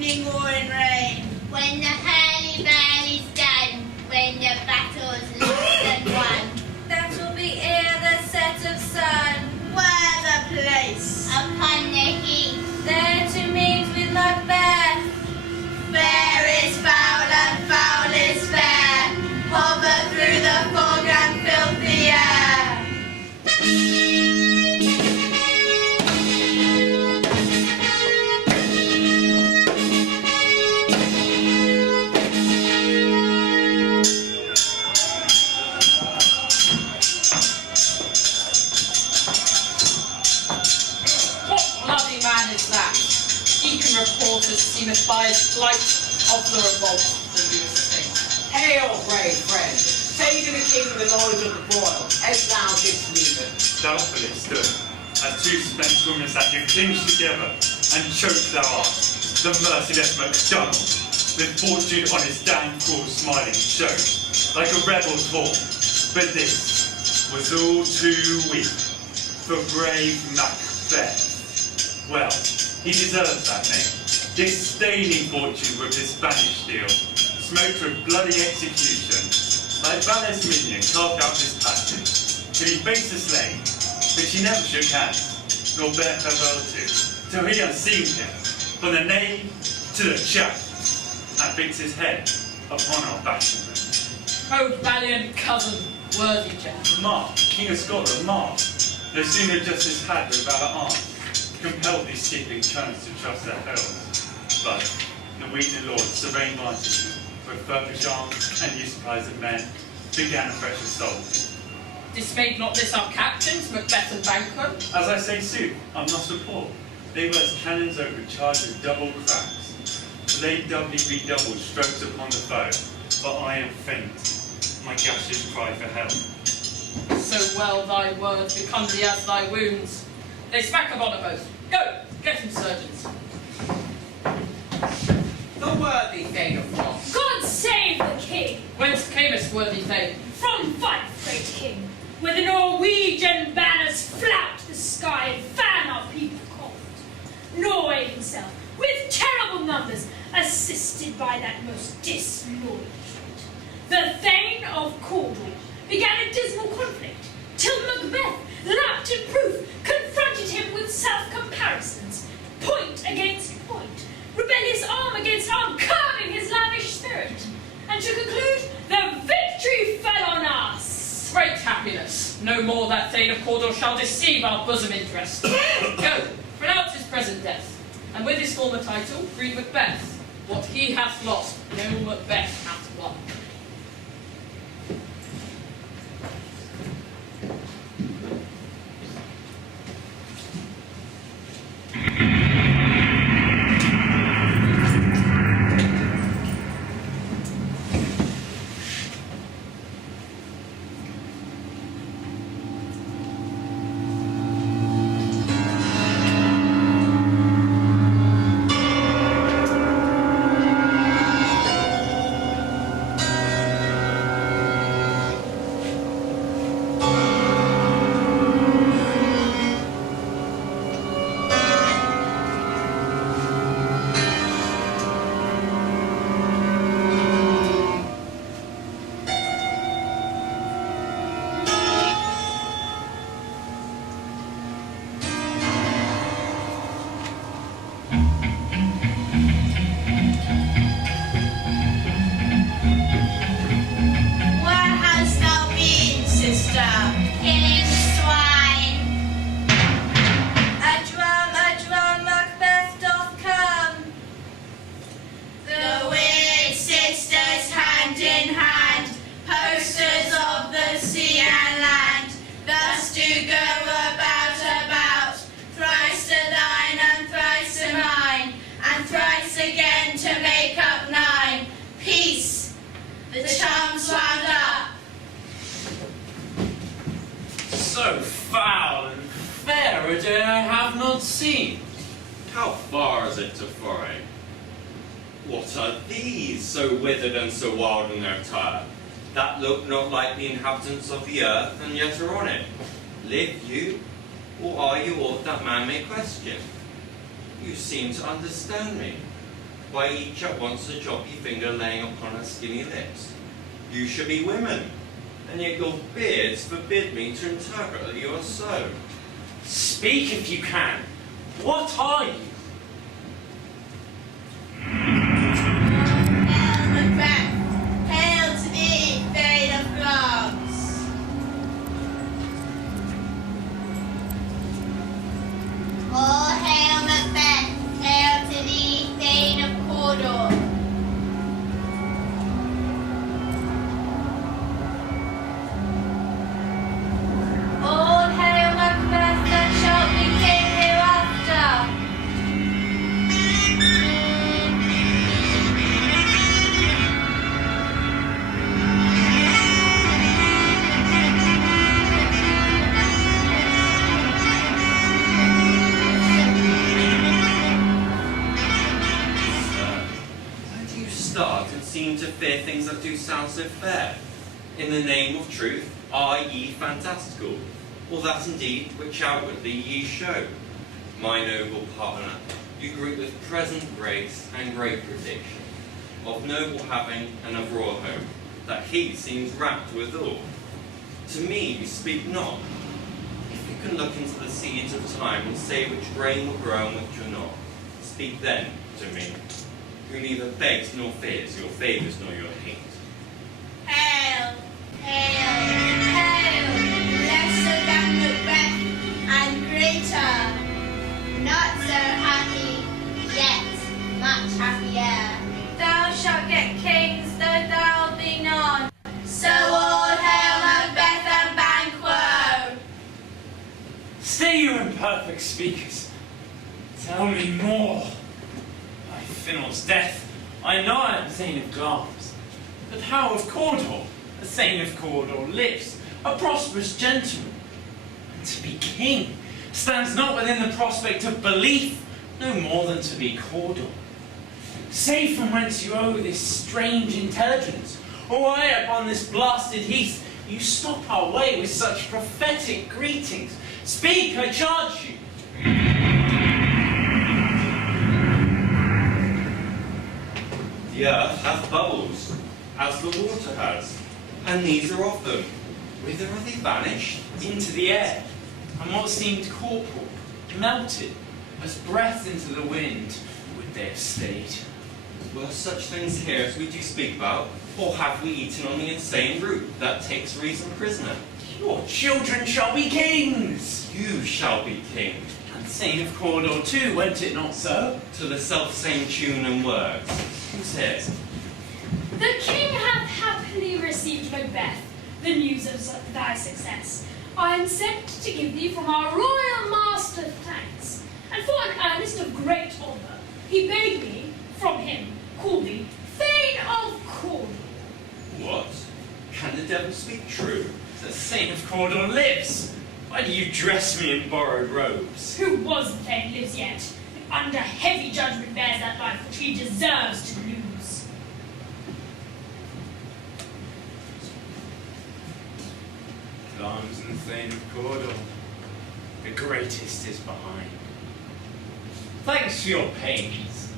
lightning, roaring rain. When the hurly-burly's done, when the battle's lost and won. That will be ere the set of sun. Where the place? Upon the heath. There to meet with Macbeth. Fair is foul and foul is fair. Hover through the fog and filthy air. Report as seemeth by his flight of the revolt the loose thing. Hail, brave friend! Say to the king the knowledge of the broil, as thou didst leave it. Doubtfully stood, as two spent swimmers that you clinched together, and choked thou art, the merciless MacDonald, with fortune on his damn cruel smiling show, like a rebel's horn. But this was all too weak for brave Macbeth. Well, he deserves that name, disdaining fortune with his Spanish steel, smoked with bloody execution, like valor's minion carved out his passion, till he faced the slain, which he never shook hands, nor bare farewell to, till he unseen him, from the nave to the shaft, and fixed his head upon our battlement. O valiant cousin, worthy gent. Mark, King of Scotland, Mark, no sooner justice had with valour armed, compelled these skipping chums to trust their heralds. But the weakened lords, surveying martyrs, with furbished arms and new supplies of men, began a fresh assault. Dismayed not this our captains, Macbeth and Banquo? As I say sooth, I must report, they were as cannons overcharged with double cracks. They doubly redoubled strokes upon the foe, but I am faint, my gashes cry for help. So well thy words become thee as thy wounds. They smack of honour both. Go, get him surgeons. The worthy Thane of Ross. God save the king! Whence camest, worthy Thane? From Fife, great king, where the Norwegian banners flout the sky and fan our people cold. Norway himself, with terrible numbers, assisted by that most disloyal threat. The Thane of Cawdor began a dismal conflict, till Macbeth, lapped in proof, confronted him with self-comparisons, point against point, rebellious arm against arm, curbing his lavish spirit, and to conclude, the victory fell on us. Great happiness. No more that Thane of Cawdor shall deceive our bosom interest. Go, pronounce his present death, and with his former title, free Macbeth. What he hath lost, no Macbeth hath won. So foul and fair a day I have not seen. How far is it to foray? What are these, so withered and so wild in their attire, that look not like the inhabitants of the earth, and yet are on it? Live you, or are you aught that man may question? You seem to understand me. why each at once a choppy finger laying upon her skinny lips. You should be women, and yet your beards forbid me to interpret that you are so. Speak if you can. What are you? Hail Macbeth! Hail to thee, Thane of Glamis! All hail Macbeth, hail to thee, Thane of Cawdor. All hail Macbeth, that shalt be king hereafter! Why do you start and seem to fear things that do sound so fair? In the name of truth, are ye fantastical? Or that indeed which outwardly ye show? My noble partner, you greet with present grace and great prediction, of noble having and of royal home, that he seems rapt withal. To me you speak not. If you can look into the seeds of time and say which grain will grow and which will not, speak then to me, who neither begs nor fears your favours nor your hate. Hail! Hail! Hail! Lesser than Macbeth and greater! Not so happy, yet much happier. Thou shalt get kings, though thou be none. So all hail Macbeth and Banquo! Stay, you imperfect speakers. Tell me more. By Finnell's death, I know I am Thane of Glamis. But how of Cawdor? The Thane of Cawdor lives, a prosperous gentleman. And to be king stands not within the prospect of belief, no more than to be Cawdor. Say from whence you owe this strange intelligence, or why upon this blasted heath you stop our way with such prophetic greetings. Speak, I charge you. The earth hath bubbles, as the water has, and these are of them. Whither are they vanished? Into the air, and what seemed corporal melted as breath into the wind would they have stayed. Were such things here as we do speak about, or have we eaten on the insane root that takes reason prisoner? Your children shall be kings. You shall be king, And Thane of Cawdor too, went it not so? to the self-same tune and words. Who says? The king hath happily received Macbeth, the news of thy success. I am sent to give thee from our royal master thanks, and for an earnest of great honour, he bade me, from him, call thee Thane of Cawdor. What? Can the devil speak true? The Thane of Cawdor lives. Why do you dress me in borrowed robes? Who was the Thane lives yet, and under heavy judgment bears that life which he deserves to lose. Glamis and Thane of Cawdor, the greatest is behind. Thanks for your pains.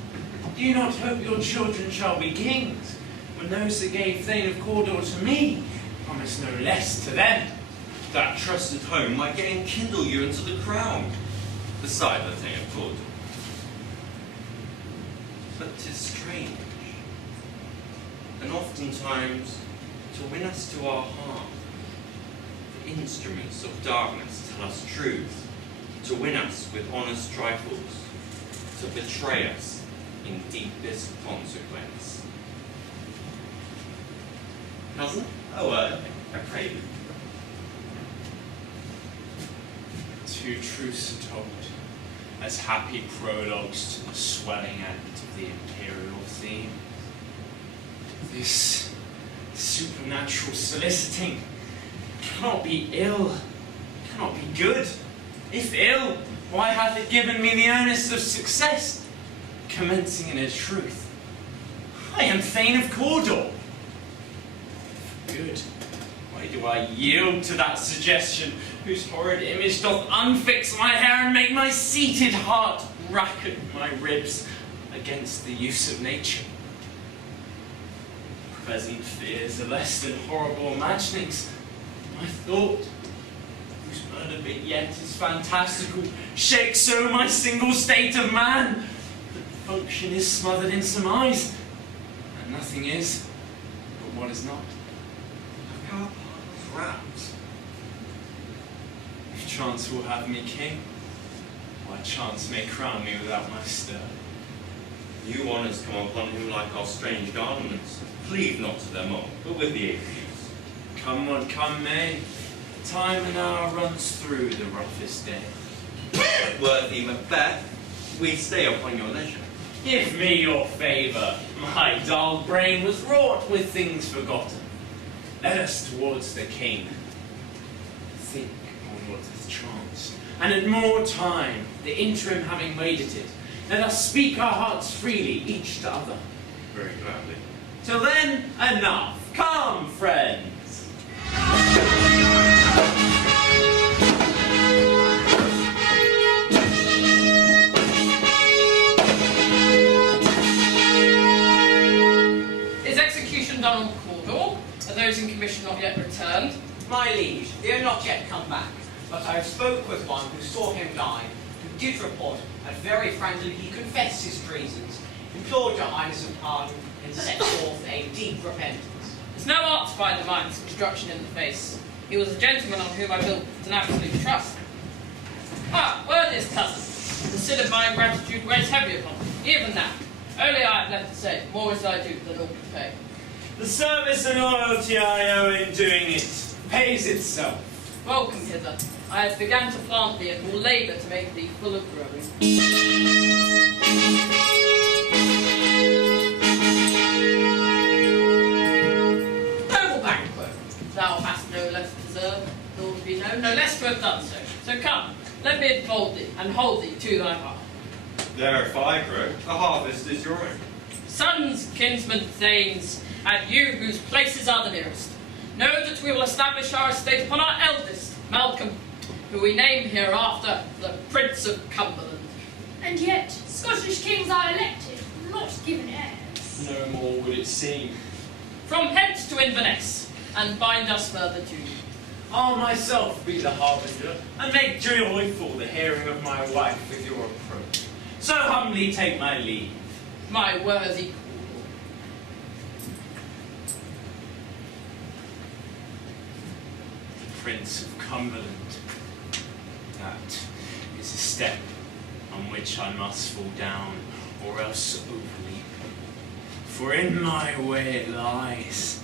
Do you not hope your children shall be kings, when those that gave Thane of Cawdor to me promise no less to them? That trusted home might yet enkindle you into the crown, beside the Thane of Cawdor. But 'tis strange, and oftentimes, to win us to our harm, the instruments of darkness tell us truth, to win us with honest trifles, to betray us in deepest consequence. Cousin? Oh, I pray you. Two truths are told, as happy prologues to the swelling end of the imperial theme. This supernatural soliciting cannot be ill, cannot be good. If ill, why hath it given me the earnest of success, commencing in a truth? I am Thane of Cawdor. If good, why do I yield to that suggestion, whose horrid image doth unfix my hair and make my seated heart rack at my ribs? against the use of nature. Present fears are less than horrible imaginings. My thought, whose murder bit yet is fantastical, shakes so my single state of man, that function is smothered in surmise, and nothing is but what is not. Our paths wrapped. If chance will have me king, why chance may crown me without my stir. New honours come upon him like our strange garments. Cleave not to them all, but with the aid of use. Come what come may, time and hour runs through the roughest day. Worthy Macbeth, we stay upon your leisure. Give me your favour. My dull brain was wrought with things forgotten. Let us towards the king. Think on what hath chanced, and at more time, the interim having waited it, let us speak our hearts freely, each to other. Very gladly. Till then, enough. Come, friends. Is execution done on Cawdor? Are those in commission not yet returned? My liege, they are not yet come back, but I have spoke with one who saw him die, who did report, and very frankly he confessed his treasons, implored your highness of pardon, and set forth a deep repentance. It's no art to find a mind destruction in the face. He was a gentleman on whom I built an absolute trust. Ah, worthiest cousin, consider my ingratitude weighs heavy upon me, even now. Only I have left to say, more is I do than ought to pay. The service and loyalty I owe in doing it pays itself. Welcome hither. I have begun to plant thee and will labour to make thee full of growing. Noble banquet, thou hast no less deserved, nor to be known, no less to have done so. So come, let me enfold thee and hold thee to thy heart. There, if I grow, the harvest is your own. Sons, kinsmen, thanes, and you whose places are the nearest, know that we will establish our estate upon our eldest, Malcolm, who we name hereafter the Prince of Cumberland. And yet, Scottish kings are elected, not given heirs. No more would it seem. From hence to Inverness, and bind us further to you. I'll myself be the harbinger, and make joyful the hearing of my wife with your approach. So humbly take my leave. My worthy Cawdor. The Prince of Cumberland. That is a step on which I must fall down, or else overleap. For in my way it lies.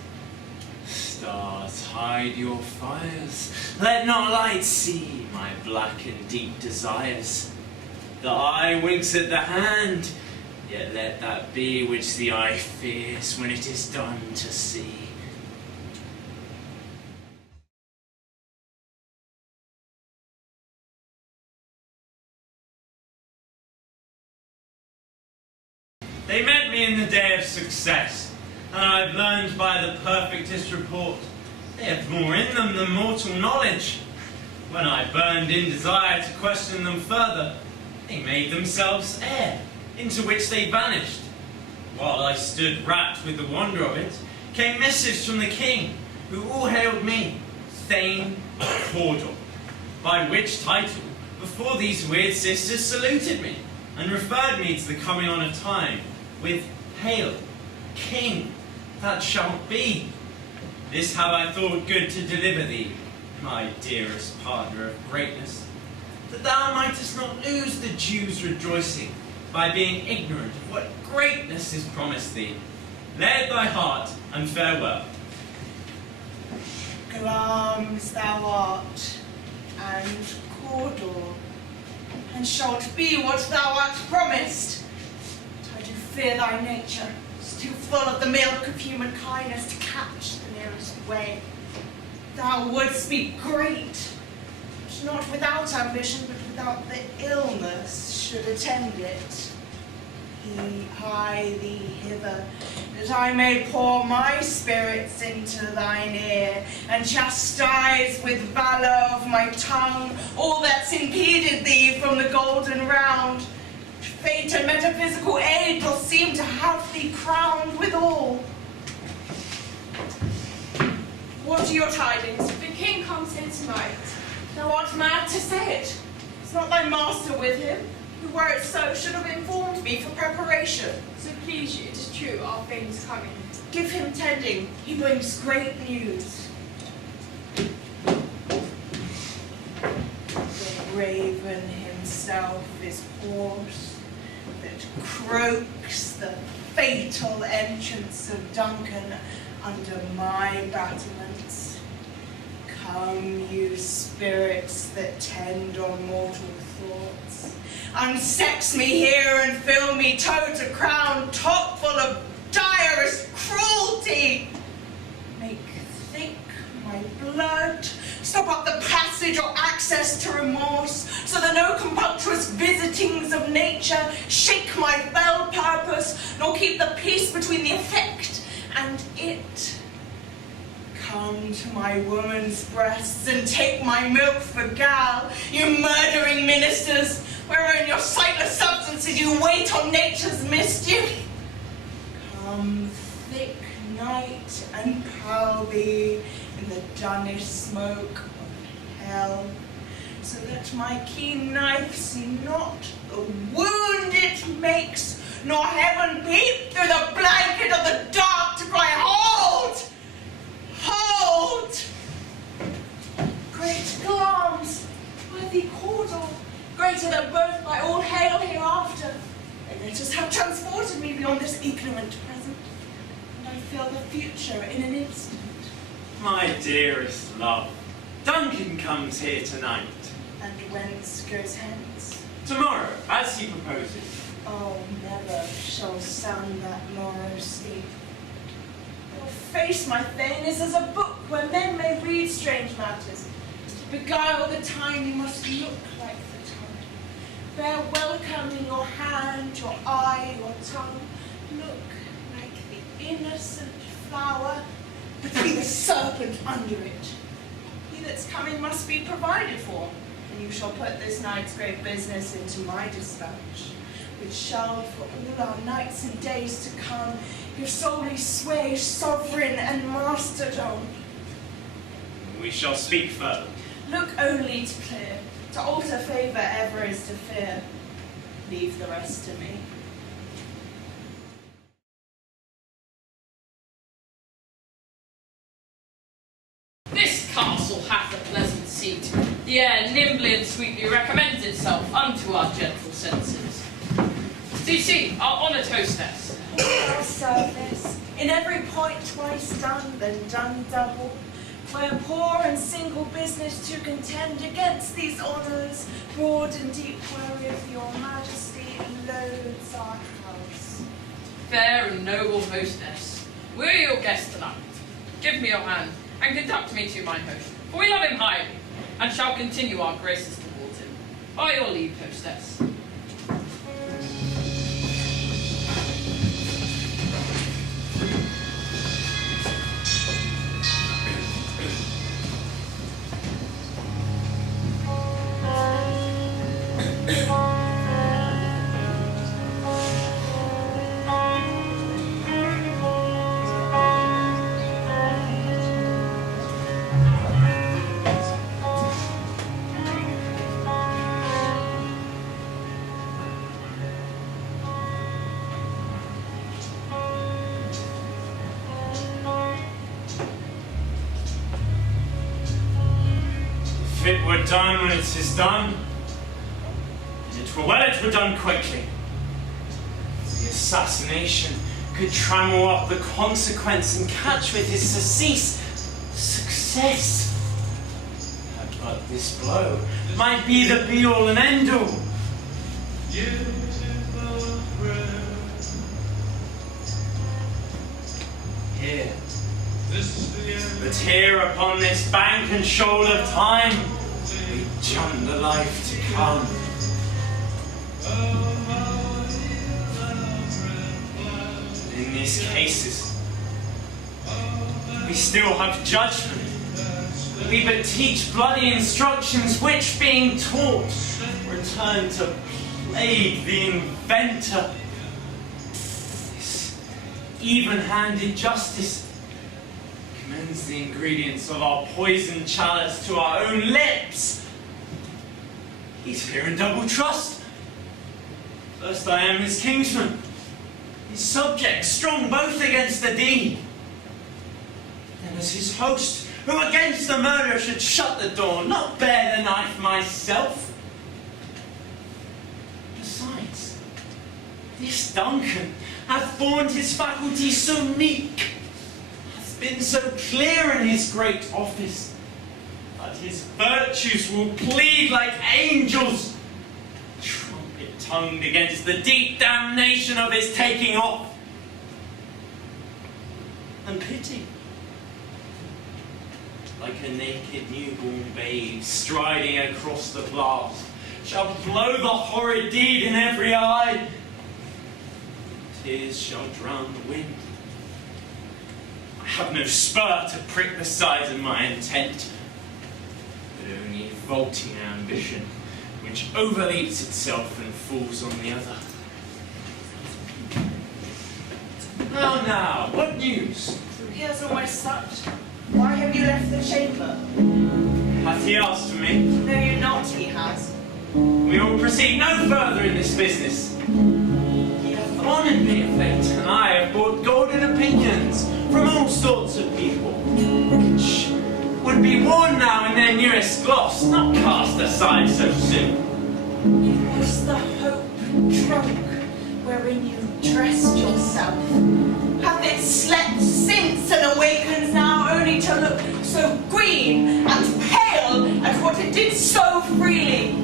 Stars, hide your fires. Let not light see my black and deep desires. The eye winks at the hand, yet let that be which the eye fears when it is done to see. They met me in the day of success, and I've learned by the perfectest report, they have more in them than mortal knowledge. When I burned in desire to question them further, they made themselves air, into which they vanished. While I stood rapt with the wonder of it, came missives from the king, who all hailed me, Thane of Cawdor, by which title, before these weird sisters saluted me, and referred me to the coming on of time, with Hail, King, that shalt be. This have I thought good to deliver thee, my dearest partner of greatness, that thou mightest not lose the Jews' rejoicing by being ignorant of what greatness is promised thee. Lay thy heart, and farewell. Glamis thou art, and Cawdor, and shalt be what thou art promised. But I do fear thy nature is too full of the milk of human kindness to catch the nearest way. Thou wouldst be great, but not without ambition, but without the illness should attend it. Hie thee hither, that I may pour my spirits into thine ear, and chastise with valour of my tongue all that's impeded thee from the golden round. Fate and metaphysical aid will seem to have thee crowned withal. What are your tidings? The king comes here tonight. Thou art mad to say it. Is not thy master with him? Who, were it so, should have informed me for preparation. So please you, it is true, our fame is coming. Give him tending. He brings great news. The raven himself is hoarse, that croaks the fatal entrance of Duncan under my battlements. Come, you spirits that tend on mortal thoughts, unsex me here and fill me toe to crown, top full of direst cruelty. Make thick my blood, stop up the passage or access to remorse, so that no compunctuous visitings of nature shake my fell purpose, nor keep the peace between the effect and it. Come to my woman's breasts and take my milk for gall, you murdering ministers, wherein your sightless substances you wait on nature's mischief. Come, thick night, and pearl thee in the dunnish smoke of hell, so that my keen knife see not the wound it makes, nor heaven peep through the blanket of the dark to cry, hold! Hold! Great Glamis, worthy Cawdor, greater than both by all hail hereafter, thy letters have transported me beyond this ignorant present, and I feel the future in an instant. My dearest love, Duncan comes here tonight. And whence goes hence? Tomorrow, as he proposes. Oh, never shall sun that morrow sleep. Your face, my Thane, is as a book where men may read strange matters. To beguile the time, you must look like the time. Bear welcome in your hand, your eye, your tongue. Look like the innocent flower, but be the serpent under it. He that's coming must be provided for, and you shall put this night's great business into my dispatch, which shall, for all our nights and days to come, give solely sway, sovereign, and masterdom. We shall speak further. Look only to clear, to alter favour ever is to fear. Leave the rest to me. This castle hath a pleasant seat. The air nimbly and sweetly recommends itself unto our gentle senses. See, our honoured hostess. Our service, in every point twice done, then done double. Where poor and single business to contend against these honours, broad and deep wherewith your majesty loads our house. Fair and noble hostess, we're your guests tonight. Give me your hand, and conduct me to mine host, for we love him highly, and shall continue our graces towards him. By your leave, hostess. If it were done when it is done, and it were done quickly. The assassination could trammel up the consequence and catch with his surcease success. But this blow might be the be-all and end-all. Here. But here upon this bank and shoal of time, we jump the life to come. In these cases, we still have judgment. We but teach bloody instructions which, being taught, return to Plague the inventor. This even-handed justice commends the ingredients of our poisoned chalice to our own lips. He's here in double trust. First I am his kinsman, his subject, strong both against the deed. Then as his host, who against the murderer should shut the door, not bear the knife myself. Besides, this Duncan hath formed his faculties so meek, hath been so clear in his great office, that his virtues will plead like angels, trumpet-tongued against the deep damnation of his taking off. And pity, like a naked newborn babe striding across the blast, shall blow the horrid deed in every eye. Tears shall drown the wind. I have no spur to prick the sides of my intent, but only vaulting ambition, which overleaps itself and falls on the other. Now, what news? He has almost slept. Why have you left the chamber? Hath he asked for me? No, you're not, he has. We will proceed no further in this business. He hath honoured me of late, and I have bought golden opinions from all sorts of people, which would be worn now in their newest gloss, not cast aside so soon. Was the hope trunk wherein you dressed yourself? Hath it slept since and awakens now only to look so green and pale at what it did so freely?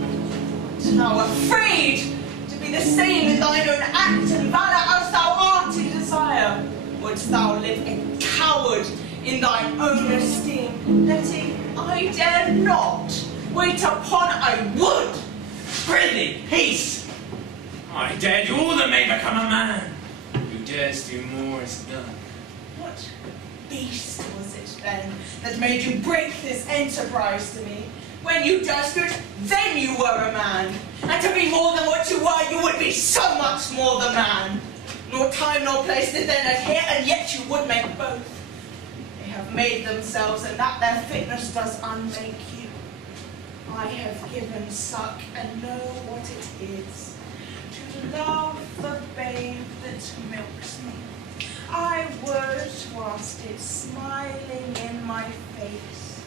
And now afraid to be the same in thine own act and valour as thou art in desire, wouldst thou live a coward in thine own esteem? Letty, I dare not wait upon I would. Prithee, peace! I dare do all that may become a man. Who dares do more is done. What beast was it then that made you break this enterprise to me? When you durst it, then you were a man. And to be more than what you were, you would be so much more the man. Nor time nor place did then adhere, and yet you would make both. They have made themselves, and that their fitness does unmake you. I have given suck, and know what it is to love the babe that milks me. I would, whilst it's smiling in my face,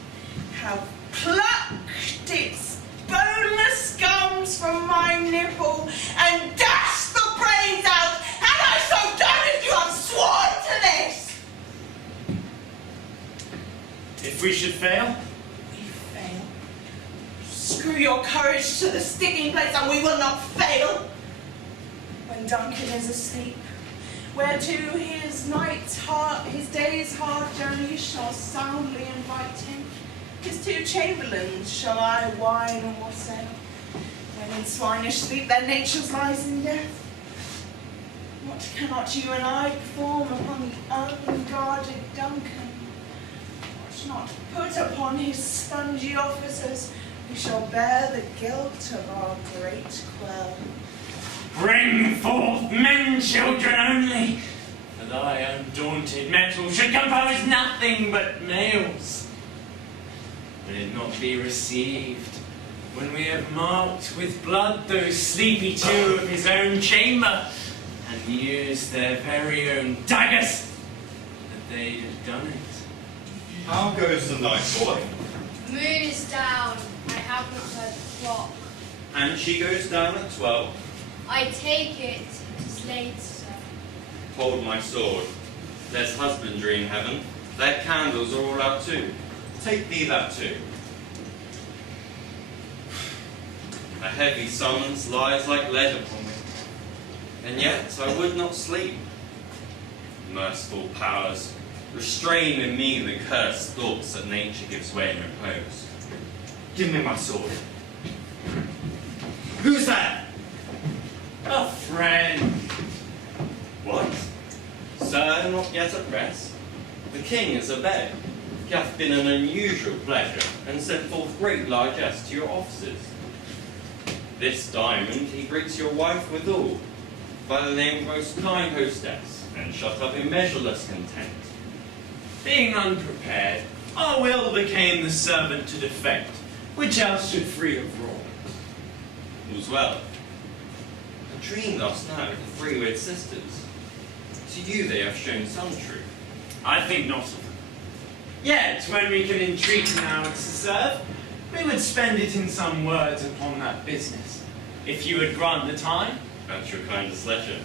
have plucked its boneless gums from my nipple and dashed the brains out. Had I so done if you have sworn to this? If we should fail? We fail. Screw your courage to the sticking place, and we will not fail. When Duncan is asleep, whereto his day's hard journey shall soundly invite him, his two chamberlains shall I wine and wassail. When in swinish sleep their natures lies in death, what cannot you and I perform upon the unguarded Duncan? What not put upon his spongy officers, who shall bear the guilt of our great quell? Bring forth men, children only, for thy undaunted metal should compose nothing but males. Will it not be received when we have marked with blood those sleepy two of his own chamber, and used their very own daggers, that they'd have done it? How goes the night, boy? The moon is down. I haven't heard the clock. And she goes down at 12. I take it is late, sir. Hold my sword. There's husbandry in heaven. Their candles are all out too. Take thee that too. A heavy summons lies like lead upon me, and yet I would not sleep. Merciful powers, restrain in me the cursed thoughts that nature gives way in repose. Give me my sword. Who's that? A friend. What? Sir, not yet at rest? The king is abed. He hath been an unusual pleasure, and sent forth great largesse to your officers. This diamond he breaks your wife withal, by the name of most kind hostess, and shut up in measureless content. Being unprepared, our will became the servant to defect, which else should free of wrong. All's well. I dream last night of the three-wed sisters. To you they have shown some truth. I think not of them. Yet, when we can entreat an hour to serve, we would spend it in some words upon that business, if you would grant the time. At your kindest leisure.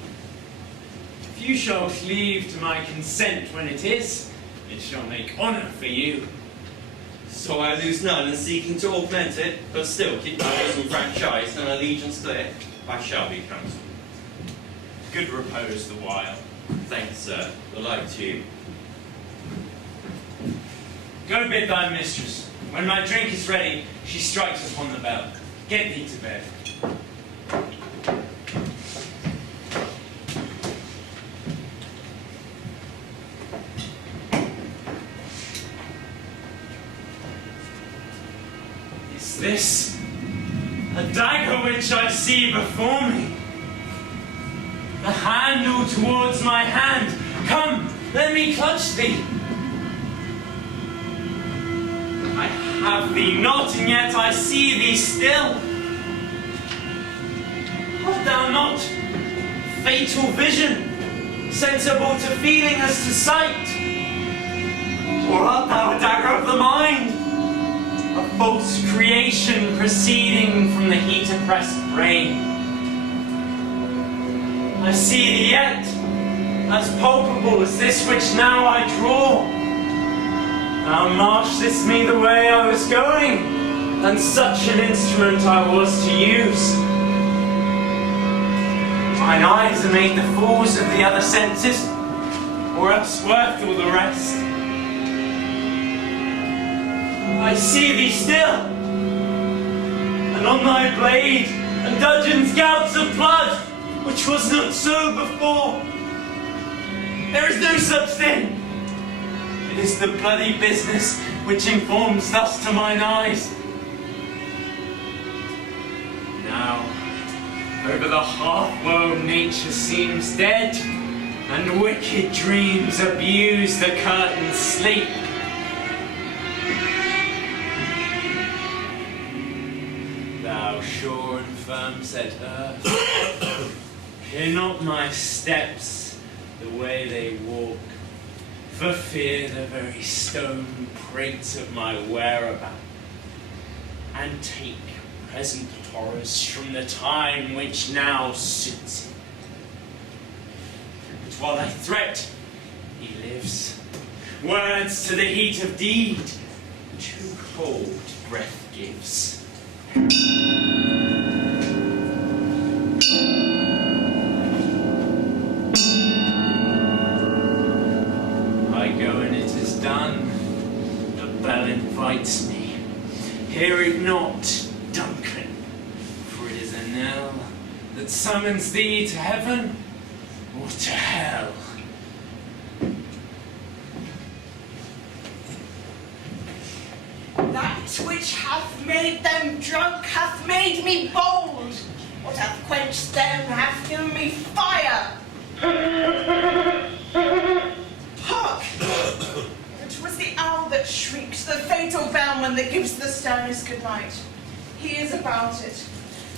If you shall cleave to my consent when it is, it shall make honour for you. So I lose none in seeking to augment it, but still keep my bosom franchised and allegiance clear. I shall be counselled. Good repose the while. Thanks, sir. The like to you. Go bid thy mistress. When my drink is ready, she strikes upon the bell. Get thee to bed. Is this a dagger which I see before me? The handle towards my hand. Come, let me clutch thee. I have thee not, and yet I see thee still. Art thou not fatal vision, sensible to feeling as to sight? Or art thou a dagger of the mind, a false creation proceeding from the heat-oppressed brain? I see thee yet, as palpable as this which now I draw. Thou marchedst me the way I was going, and such an instrument I was to use. Mine eyes are made the fools of the other senses, or else worth all the rest. I see thee still, and on thy blade and dudgeon's gouts of blood, which was not so before. There is no such thing. It is the bloody business which informs thus to mine eyes. Now, over the half-world nature seems dead, and wicked dreams abuse the curtain's sleep. Thou sure and firm-set earth, hear not my steps the way they walk, for fear the very stone prates of my whereabout, and take present horrors from the time which now suits him. But while I threat, he lives. Words to the heat of deed, too cold breath gives. Done, the bell invites me. Hear it not, Duncan, for it is a knell that summons thee to heaven or to hell. That which hath made them drunk hath made me bold. What hath quenched them hath given me fire. Hark! It was the owl that shrieked, the fatal bellman that gives the sternest good night. He is about it.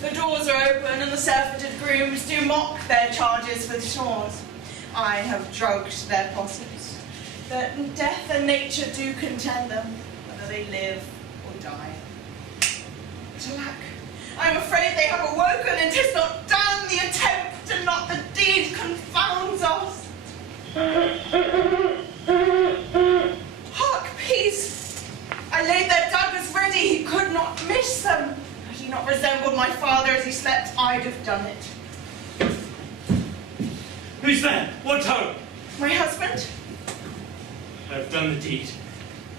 The doors are open and the surfeited grooms do mock their charges with shores. I have drugged their possums. That death and nature do contend them, whether they live or die. But alack, I am afraid they have awoken, and 'tis not done the attempt, and not the deed confounds us. Hark, peace! I laid their daggers ready, he could not miss them. Had he not resembled my father as he slept, I'd have done it. Who's there? What ho? My husband? I have done the deed.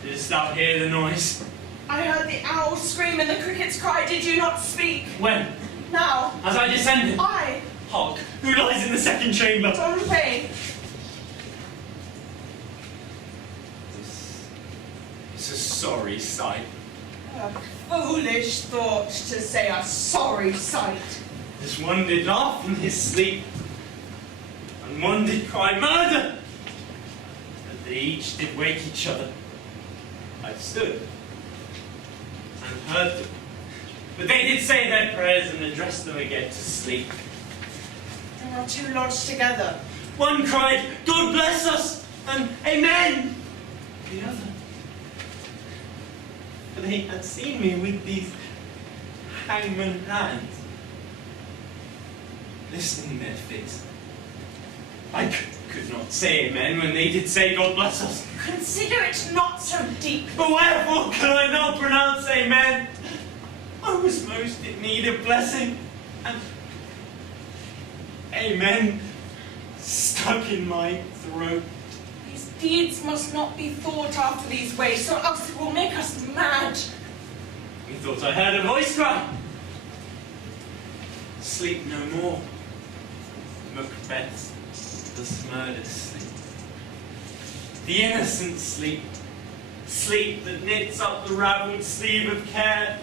Didst thou hear the noise? I heard the owl scream and the crickets cry. Did you not speak? When? Now. As I descended? I. Hark! Who lies in the second chamber? Don't pay. It's a sorry sight. foolish thought to say a sorry sight. As one did laugh in his sleep, and one did cry murder, but they each did wake each other. I stood and heard them, but they did say their prayers and addressed them again to sleep. There are two lodged together. One cried, God bless us, and Amen. The other, for they had seen me with these hangman hands, listening their face. I could not say Amen when they did say God bless us. Consider it not so deep. But wherefore could I not pronounce Amen? I was most in need of blessing, and Amen stuck in my throat. These deeds must not be thought after these ways, or else it will make us mad. Methought I heard a voice cry, sleep no more. Macbeth does murder sleep. The innocent sleep, sleep that knits up the ravelled sleeve of care,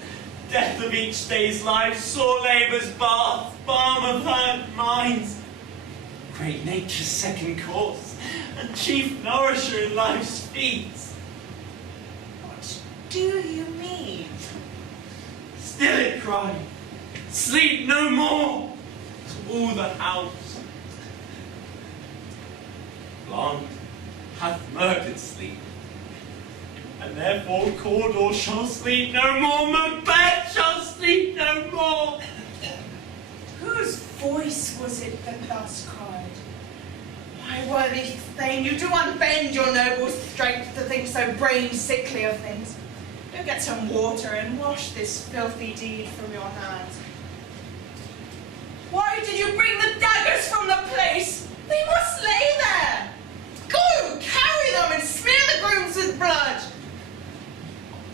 death of each day's life, sore labour's bath, balm of hurt minds, great nature's second course, and chief nourisher in life's feeds. What do you mean? Still it cried, sleep no more, to all the house. Blanc hath murdered sleep, and therefore Cawdor shall sleep no more, Macbeth shall sleep no more. Whose voice was it that thus cried? Why, worthy Thane, you do unbend your noble strength to think so brain-sickly of things. Go get some water and wash this filthy deed from your hands. Why did you bring the daggers from the place? They must lay there. Go, carry them and smear the grooms with blood.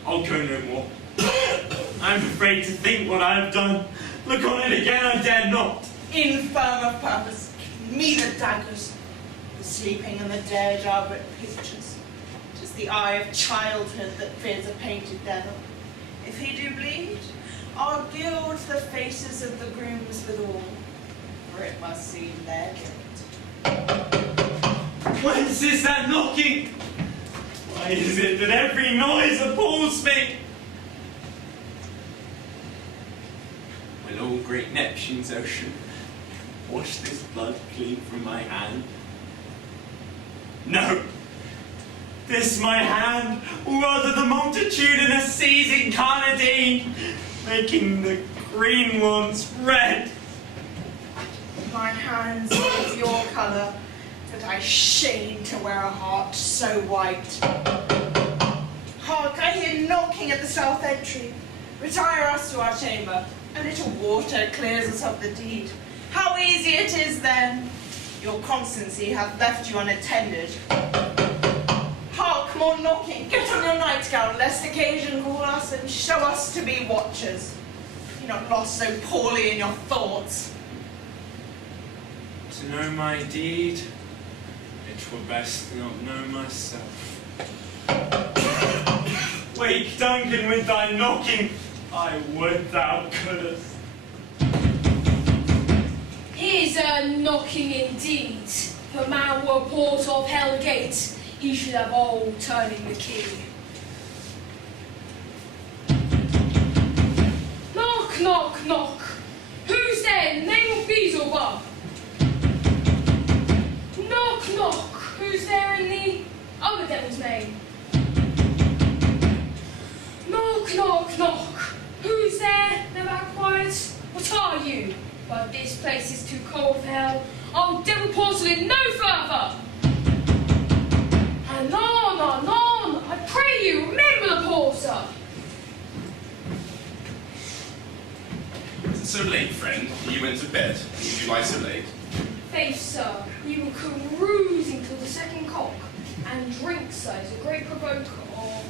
I'll go no more. I'm afraid to think what I have done. Look on it again, I dare not. Infirm of purpose, give me the daggers. The sleeping and the dead are but pictures. 'Tis the eye of childhood that fears a painted devil. If he do bleed, I'll gild the faces of the grooms withal, for it must seem their guilt. Whence is that knocking? Why is it that every noise appalls me? Will all great Neptune's ocean wash this blood clean from my hand? No! This my hand, or rather the multitudinous seas in Carnadine, making the green ones red. My hands is your colour, that I shame to wear a heart so white. Hark, I hear knocking at the south entry. Retire us to our chamber. A little water clears us of the deed. How easy it is then! Your constancy hath left you unattended. Hark, more knocking. Get on your nightgown, lest occasion call us and show us to be watchers. Be not lost so poorly in your thoughts. To know my deed, it were best not know myself. Wake, Duncan, with thy knocking. I would thou couldst. Here's a knocking indeed. If a man were port of Hell Gate, he should have all turning the key. Knock, knock, knock. Who's there in the name of Beelzebub? Knock, knock. Who's there in the other devil's name? Knock, knock, knock. Who's there? Never quiet. What are you? But this place is too cold for hell. I'll devil portal in no further. Anon, anon. I pray you, remember the porter. Is it so late, friend? You went to bed. Did you lie so late? Faith, sir, you were carousing till the second cock. And drink, sir, is a great provoker of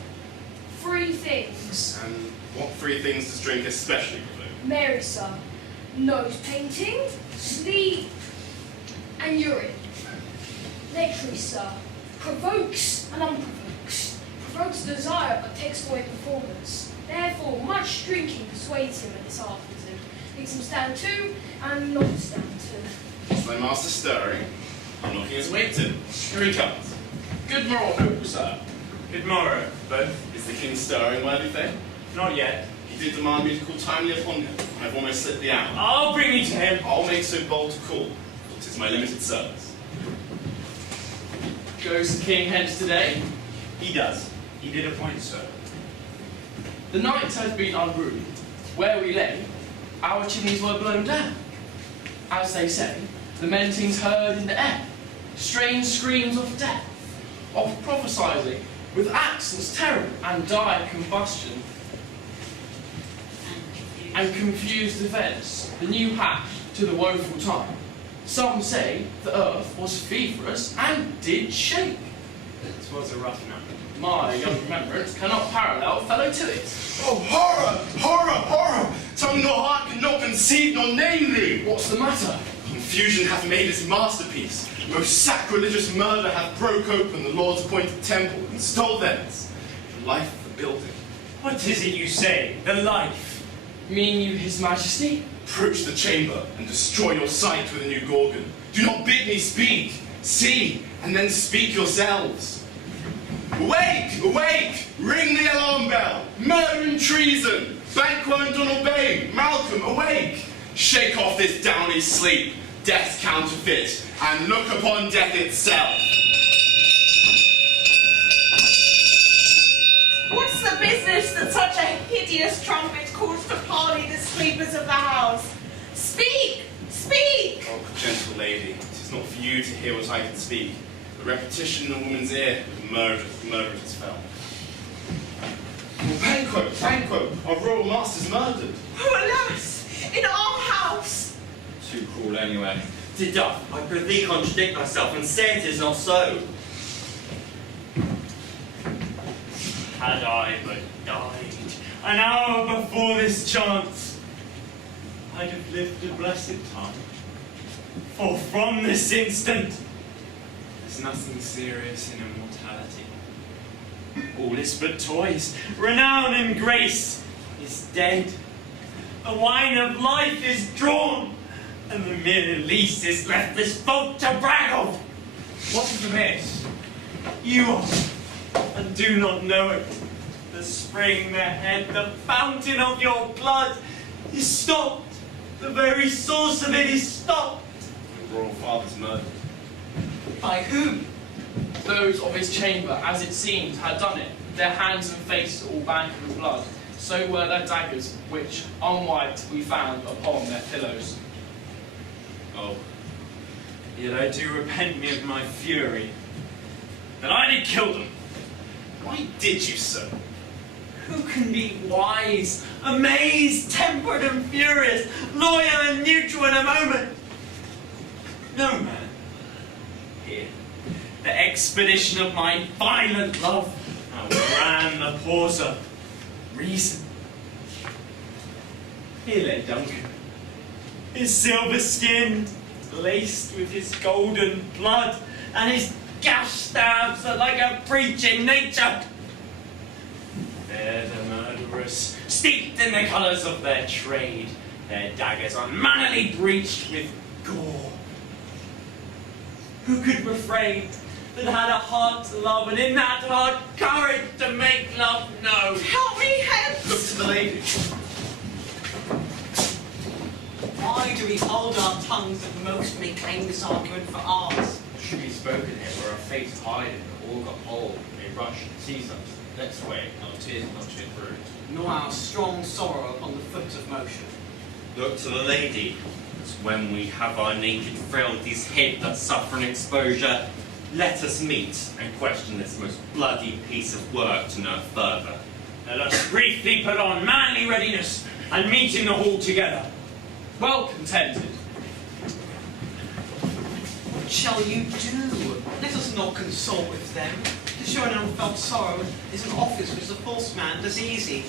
3 things. And what 3 things does drink especially provoke? Mary, sir, nose painting, sleep, and urine. Lechery, sir, provokes and unprovokes. Provokes desire but takes away performance. Therefore, much drinking persuades him at this afternoon, makes him stand to and not stand to. Is thy master stirring? I'm looking as waited. Here he comes. Good morrow, noble sir. Good morrow, both. Is the king stirring, worthy thing? Not yet. He did demand me to call timely upon him. I've almost slipped the hour. I'll bring you to him. I'll make so bold to call. It is my limited service. Goes the king hence today? He does. He did appoint so. The night has been unruly. Where we lay, our chimneys were blown down. As they say, lamentings heard in the air, strange screams of death, of prophesying with accents terrible and dire combustion, and confused events, the new hatch to the woeful time. Some say the earth was feverish and did shake. It was a rough night. My young remembrance cannot parallel fellow to it. Oh, horror! Horror! Horror! Tongue nor heart can not conceive nor name thee! What's the matter? Confusion hath made its masterpiece. Most sacrilegious murder hath broke open the Lord's appointed temple and stole thence the life of the building. What is it you say? The life? Mean you his majesty? Approach the chamber and destroy your sight with a new gorgon. Do not bid me speak. See, and then speak yourselves. Awake! Awake! Ring the alarm bell! Murder and treason! Banquo and Donald Bain! Malcolm, awake! Shake off this downy sleep, death's counterfeit, and look upon death itself. What's the business that such a hideous trumpet calls to parley the sleepers of the house? Speak! Speak! Oh, gentle lady, it is not for you to hear what I can speak. The repetition in a woman's ear, murder is felt. Banquo, Banquo, our royal master's murdered. Oh, alas! In our house! Too cruel anyway. Did I prithee contradict myself and say it is not so? Had I but died an hour before this chance, I'd have lived a blessed time. For from this instant, there's nothing serious in immortality. All is but toys. Renown and grace is dead. The wine of life is drawn, and the mere least is left this folk to brag of. What is amiss? You are, and do not know it. The spring, the head, the fountain of your blood is stopped. The very source of it is stopped. The royal father's murdered. By whom? Those of his chamber, as it seemed, had done it. Their hands and faces all bank with blood. So were their daggers, which, unwiped, we found upon their pillows. Oh, yet I do repent me of my fury, that I did kill them. Why did you so? Who can be wise, amazed, tempered and furious, loyal and neutral in a moment? No man. Here, the expedition of my violent love outran the pause of reason. Here lay Duncan, his silver-skinned, laced with his golden blood, and his gash stabs are like a breach in nature. There the murderers, steeped in the colours of their trade, their daggers unmannily breached with gore. Who could refrain that had a heart to love, and in that heart courage to make love known? Help me hence! Look to the lady. Why do we hold our tongues that most may claim this argument for ours? Should be spoken here where our fates hide and all got hold, may rush and seize us. Let's wait, our tears not yet brewed. Nor our strong sorrow upon the foot of motion. Look to the lady, as when we have our naked frailties hid that suffer an exposure, let us meet and question this most bloody piece of work to no further. Let us briefly put on manly readiness and meet in the hall together. Well contented. What shall you do? Let us not consort with them. To show an unfelt sorrow is an office which the false man does easy.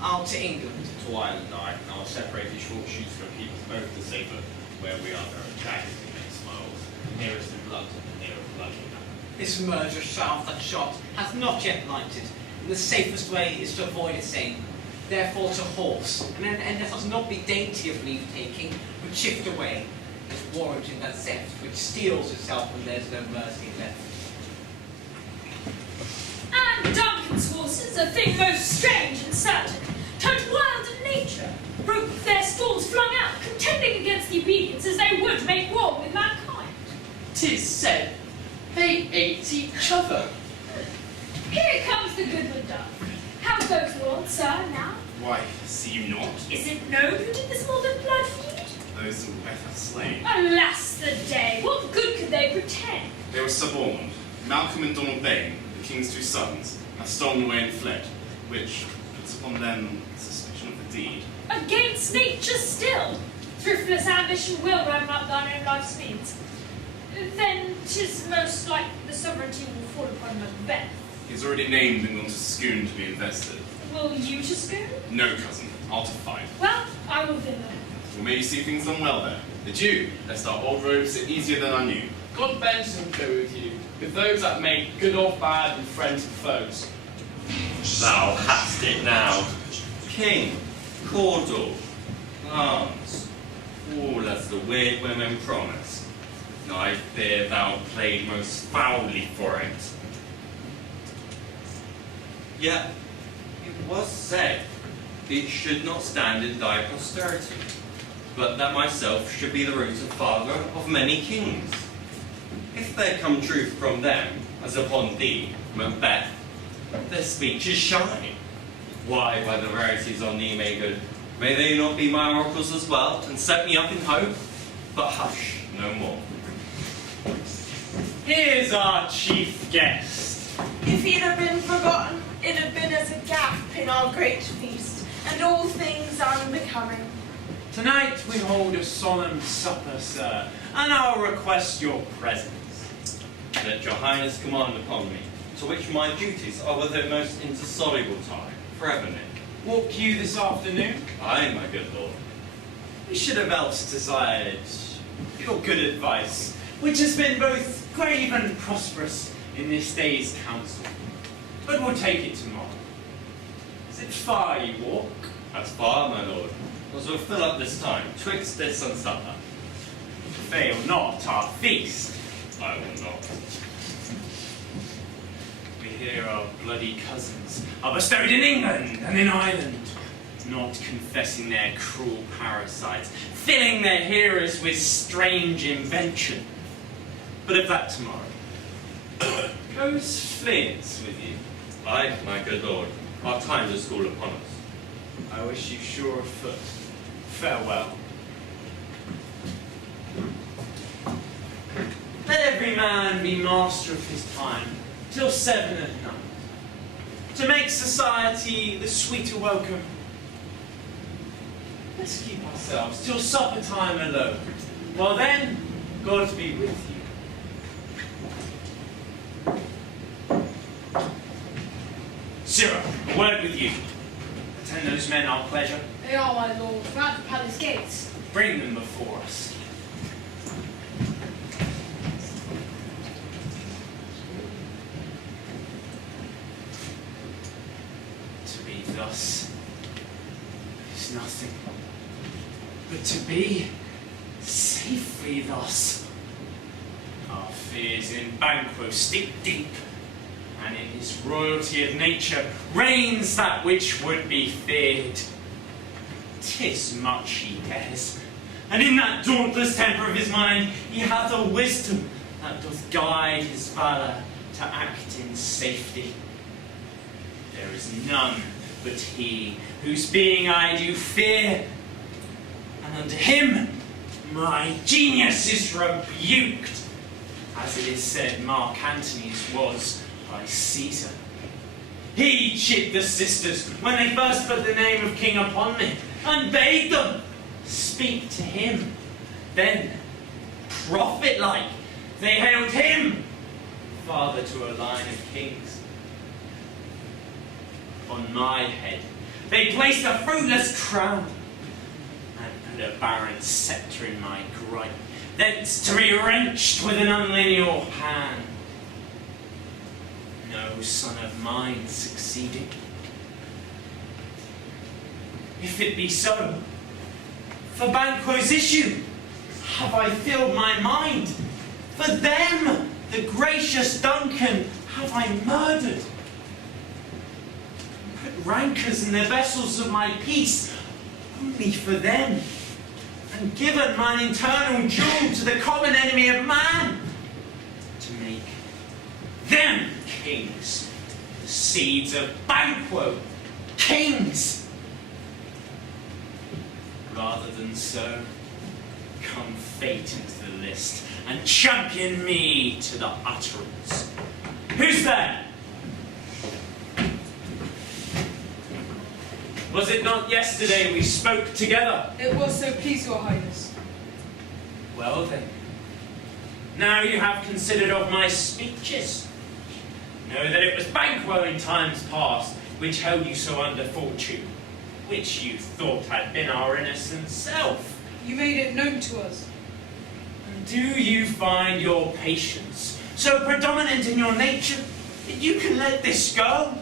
I'll to England. To Ireland I, and I'll separate these short shoots from people both the safer, where we are there are daggers and many smiles, nearest in blood and nearer blood enough. This murderous shaft that shot hath not yet lighted, and the safest way is to avoid its aim. Therefore to horse, and let us not be dainty of leave-taking, but shift away, as warranting that zest which steals itself when there's no mercy left. And Duncan's horses, a thing most strange and certain, turned wild in nature, broke their stalls flung out, contending against the obedience as they would make war with mankind. 'Tis said they ate each other. Here comes the goodman dove. How goes Lord, sir, now? Why, see you not? Is it no good in this modern blood feud? Those whom Beth hath slain. Alas the day, what good could they pretend? They were suborned. Malcolm and Donald Bain, the king's two sons, have stolen away and fled, which puts upon them suspicion of the deed. Against nature still. Thriftless ambition will run up thine own life's means. Then 'tis most like the sovereignty will fall upon Macbeth. He's already named and gone to Scone to be invested. Will you to school? No, cousin. I'll to fight. Well, I will thither. Well, may you see things done well there. The Jew, lest our old road sit easier than I knew. God Benson go with you, with those that make good or bad and friends and foes. Thou hast it now. King, Cawdor, arms, all as the weird women promised. I fear thou played most foully for it. Yet, it was said, it should not stand in thy posterity, but that myself should be the root and father of many kings. If there come truth from them, as upon thee, Macbeth, their speech is shine. Why, by the verities on thee made good, may they not be my oracles as well, and set me up in hope? But hush, no more. Here's our chief guest. If he'd have been forgotten, it'd have been as a gap in our great feast, and all things unbecoming. Tonight we hold a solemn supper, sir, and I'll request your presence. Let your highness command upon me, to which my duties are with a most indissoluble tie, forever Nick. Walk you this afternoon? Aye, my good lord. We should have else desired your good advice, which has been both grave and prosperous in this day's council. But we'll take it tomorrow. Is it far you walk? As far, my lord, as we'll fill up this time, twixt this and supper. Fail not our feast. I will not. We hear our bloody cousins are bestowed in England and in Ireland, not confessing their cruel parasites, filling their hearers with strange invention. But of that tomorrow. Goes Flint with you? Aye, my good lord, our time does call upon us. I wish you sure of foot. Farewell. Let every man be master of his time, till 7 at night, to make society the sweeter welcome. Let's keep ourselves till supper time alone. Well then, God be with you. Sirrah, a word with you. Attend those men our pleasure. They are, my lord, at the palace gates. Bring them before us. To be thus is nothing, but to be safely thus. Our fears in Banquo stick deep, and in his royalty of nature reigns that which would be feared. 'Tis much he dares, and in that dauntless temper of his mind he hath a wisdom that doth guide his valour to act in safety. There is none but he whose being I do fear, and under him my genius is rebuked, as it is said Mark Antony's was by Caesar. He chid the sisters when they first put the name of king upon me, and bade them speak to him. Then, prophet-like, they hailed him father to a line of kings. On my head they placed a fruitless crown, and put a barren sceptre in my gripe, thence to be wrenched with an unlineal hand. No son of mine succeeding. if it be so. For Banquo's issue, have I filled my mind? For them, the gracious Duncan, have I murdered? Put rancors in the vessels of my peace, only for them, and given mine internal jewel to the common enemy of man, to make them kings, the seeds of Banquo, kings. Rather than so, come fate into the list, and champion me to the utterance. Who's there? Was it not yesterday we spoke together? It was, so please your highness. Well then, now you have considered of my speeches. Know that it was Banquo in times past which held you so under fortune, which you thought had been our innocent self. You made it known to us. Do you find your patience so predominant in your nature that you can let this go?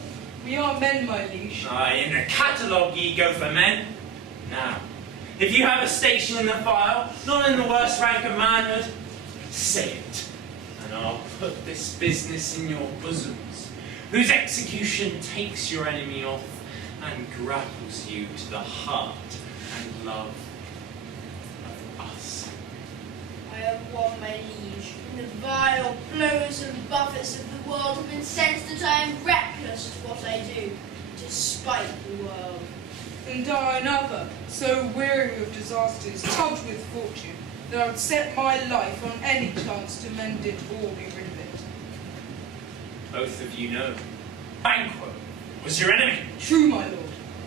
We are men, my liege. Aye, in the catalogue ye go for men. Now, if you have a station in the file, not in the worst rank of manhood, say it, and I'll put this business in your bosoms, whose execution takes your enemy off and grapples you to the heart and love of us. I have won, my liege, and the vile blows and buffets of the world have been sensed that I am reckless to what I do, despite the world. And I another, so weary of disasters, tugged with fortune, that I would set my life on any chance to mend it or be rid of it. Both of you know, Banquo was your enemy. True, my lord.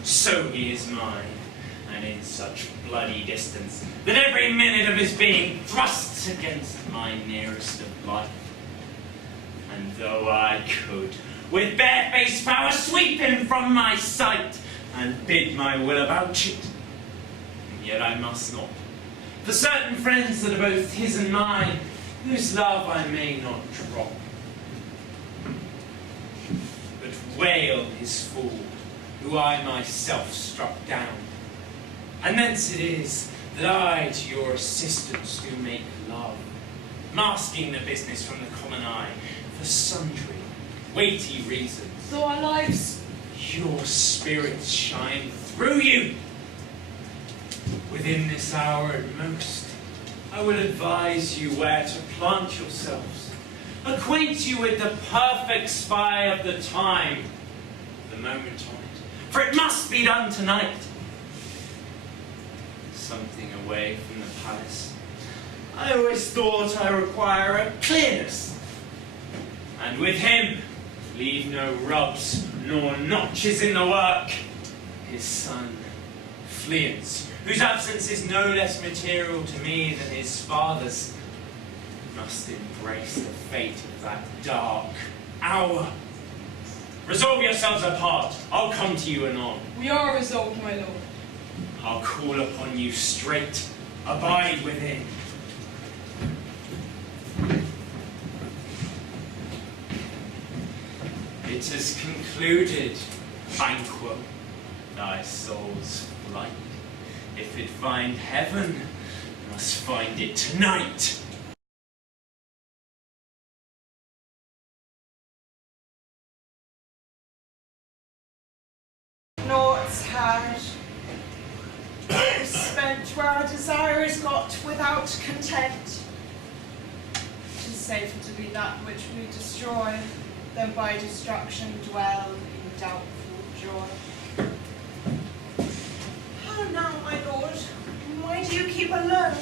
So he is mine, and in such bloody distance that every minute of his being thrusts against my nearest of life. And though I could, with barefaced power, sweep him from my sight and bid my will about it, yet I must not. For certain friends that are both his and mine, whose love I may not drop, but wail his fall, who I myself struck down. And thence it is that I to your assistance do make love, masking the business from the common eye, for sundry weighty reasons. Though our lives, your spirits shine through you. Within this hour at most, I will advise you where to plant yourselves, acquaint you with the perfect spy of the time, the moment on it, for it must be done tonight. Something away from the palace, I always thought I require a clearness, and with him leave no rubs nor notches in the work. His son, Fleance, whose absence is no less material to me than his father's, must embrace the fate of that dark hour. Resolve yourselves apart. I'll come to you anon. we are resolved, my lord. I'll call upon you straight. Abide within. It is concluded, Banquo, thy soul's flight. If it find heaven, must find it tonight. Naught's had is spent where our desire is got without content. 'Tis safer to be that which we destroy than by destruction dwell in doubtful joy. How now, my lord? Why do you keep alone?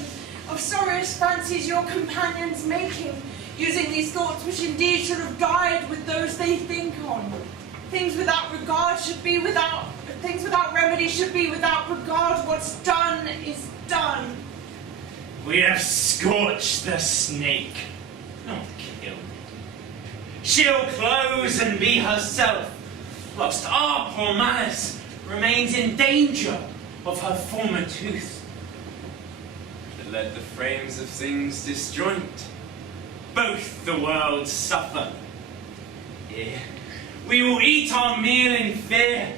Of sorrow's fancies your companions making, using these thoughts which indeed should have died with those they think on. Things without regard should be without, things without remedy should be without regard. What's done is done. We have scorched the snake, not killed. She'll close and be herself, whilst our poor malice remains in danger of her former tooth. But let the frames of things disjoint, both the worlds suffer. Here we will eat our meal in fear,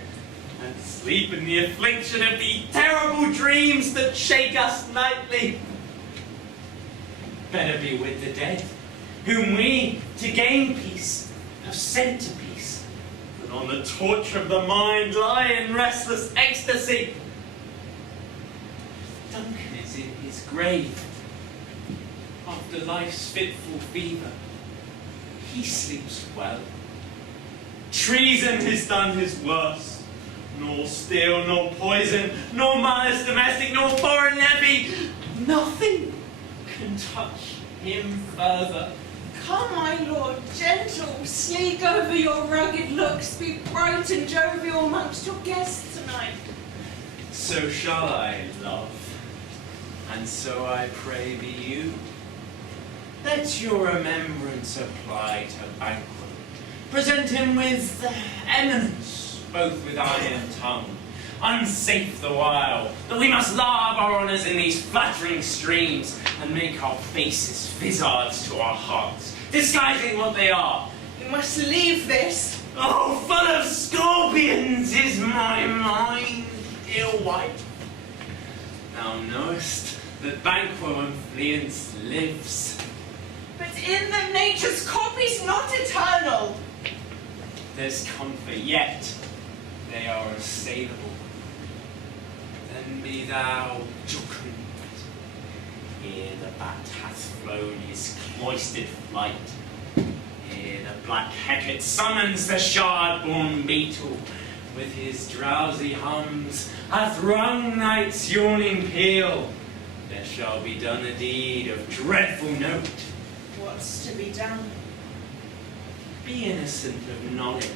and sleep in the affliction of the terrible dreams that shake us nightly. Better be with the dead, whom we, to gain peace, have sent to peace, than on the torture of the mind lie in restless ecstasy. Duncan is in his grave. After life's fitful fever, he sleeps well. Treason has done his worst. Nor steel, nor poison, nor malice domestic, nor foreign levy. Nothing can touch him further. Come, my lord, gentle, sleek over your rugged looks, be bright and jovial amongst your guests tonight. So shall I, love, and so I pray be you. Let your remembrance apply to Banquo. Present him with eminence, both with eye and tongue, unsafe the while, that we must lave our honours in these flattering streams, and make our faces vizards to our hearts, disguising what they are. You must leave this. Oh, full of scorpions is my mind, dear wife. Thou knowest that Banquo and Fleance lives. But in them nature's copy's not eternal. There's comfort yet, they are assailable. Then be thou jocund. Here the bat hath flown his cloistered flight. Here the black Hecate summons the shard-born beetle. With his drowsy hums hath rung night's yawning peal. There shall be done a deed of dreadful note. What's to be done? Be innocent of knowledge,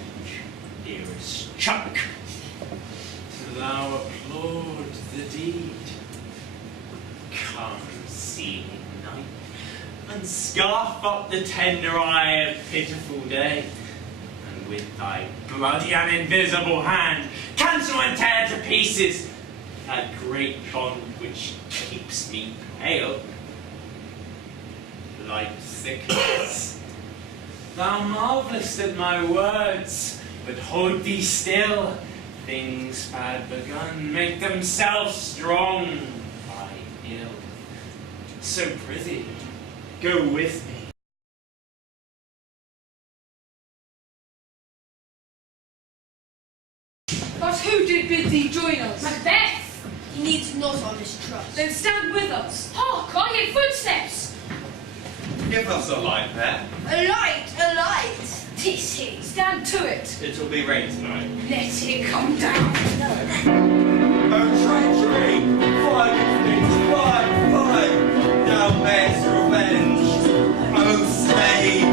dearest Chuck. Do thou applaud the deed. Come, seeing night, and scarf up the tender eye of pitiful day, and with thy bloody and invisible hand cancel and tear to pieces that great bond which keeps me pale. Light thickness. Thou marvellest at my words, but hold thee still. Things bad begun make themselves strong by ill. So prithee, go with me. But who did bid thee join us? Macbeth! He needs not our mistrust. Then stand with us. Hark! I hear footsteps! Give us a light there. A light, a light. Tis he! Stand to it. It'll be rain tonight. Let it come down! Oh, treachery! Fly, good things, fly, fly! Thou bear's revenge! Oh, slave!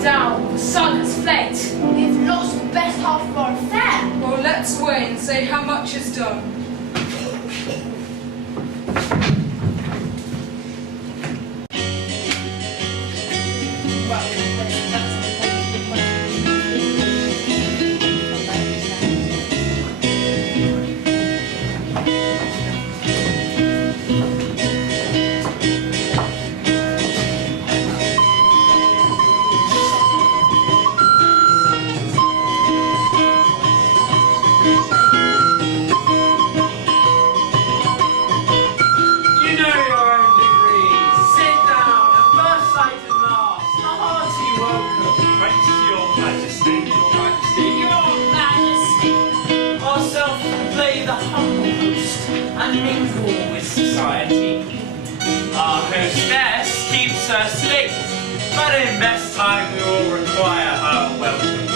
Down, the sun has fled. We've lost the best half of our affair. Well, let's wait and say how much is done. But in best time we will require her welcome.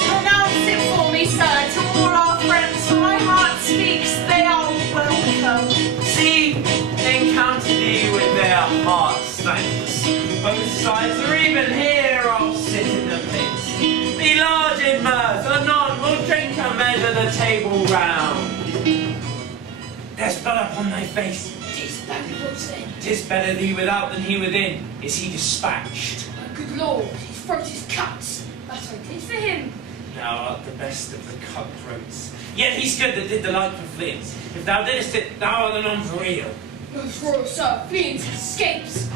Pronounce it for me, sir, to all our friends, for my heart speaks, they are welcome. See, they encounter thee with their hearts' thanks. Both sides, or even here, I'll sit in the midst. Be large in mirth, anon we'll drink and measure the table round. There's blood upon thy face. 'Tis Banquo's then. 'Tis better thee without than he within. Is he dispatched? My good lord, his throat is cut. That I did for him. Now Thou art the best of the cutthroats. Yet he's good that did the like for Fleance. If thou didst it, thou art the none for real. Royal sir, Fleance escapes.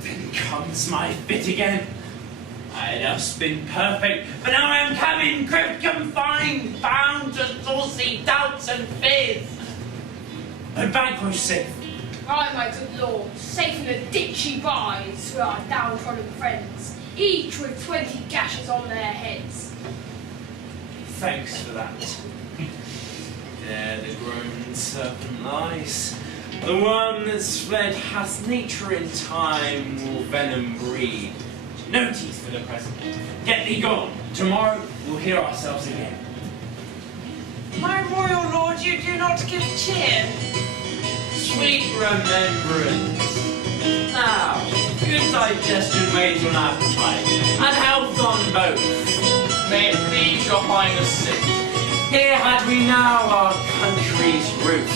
Then comes my fit again. I had else been perfect, but now I am cabin, cribbed, confined, bound to saucy doubts and fears. But Banquo's safe. Aye, my good lord, safe in the ditch he bides through our downtrodden friends, each with 20 gashes on their heads. Thanks for that. There the groaning serpent lies. The worm that's fled hath nature in time will venom breed. No teeth for the present. Get thee gone. Tomorrow we'll hear ourselves again. My royal lord, you do not give cheer. Sweet remembrance. Now, good digestion maids on appetite, and health on both. May it please your highness sit. Here had we now our country's roof.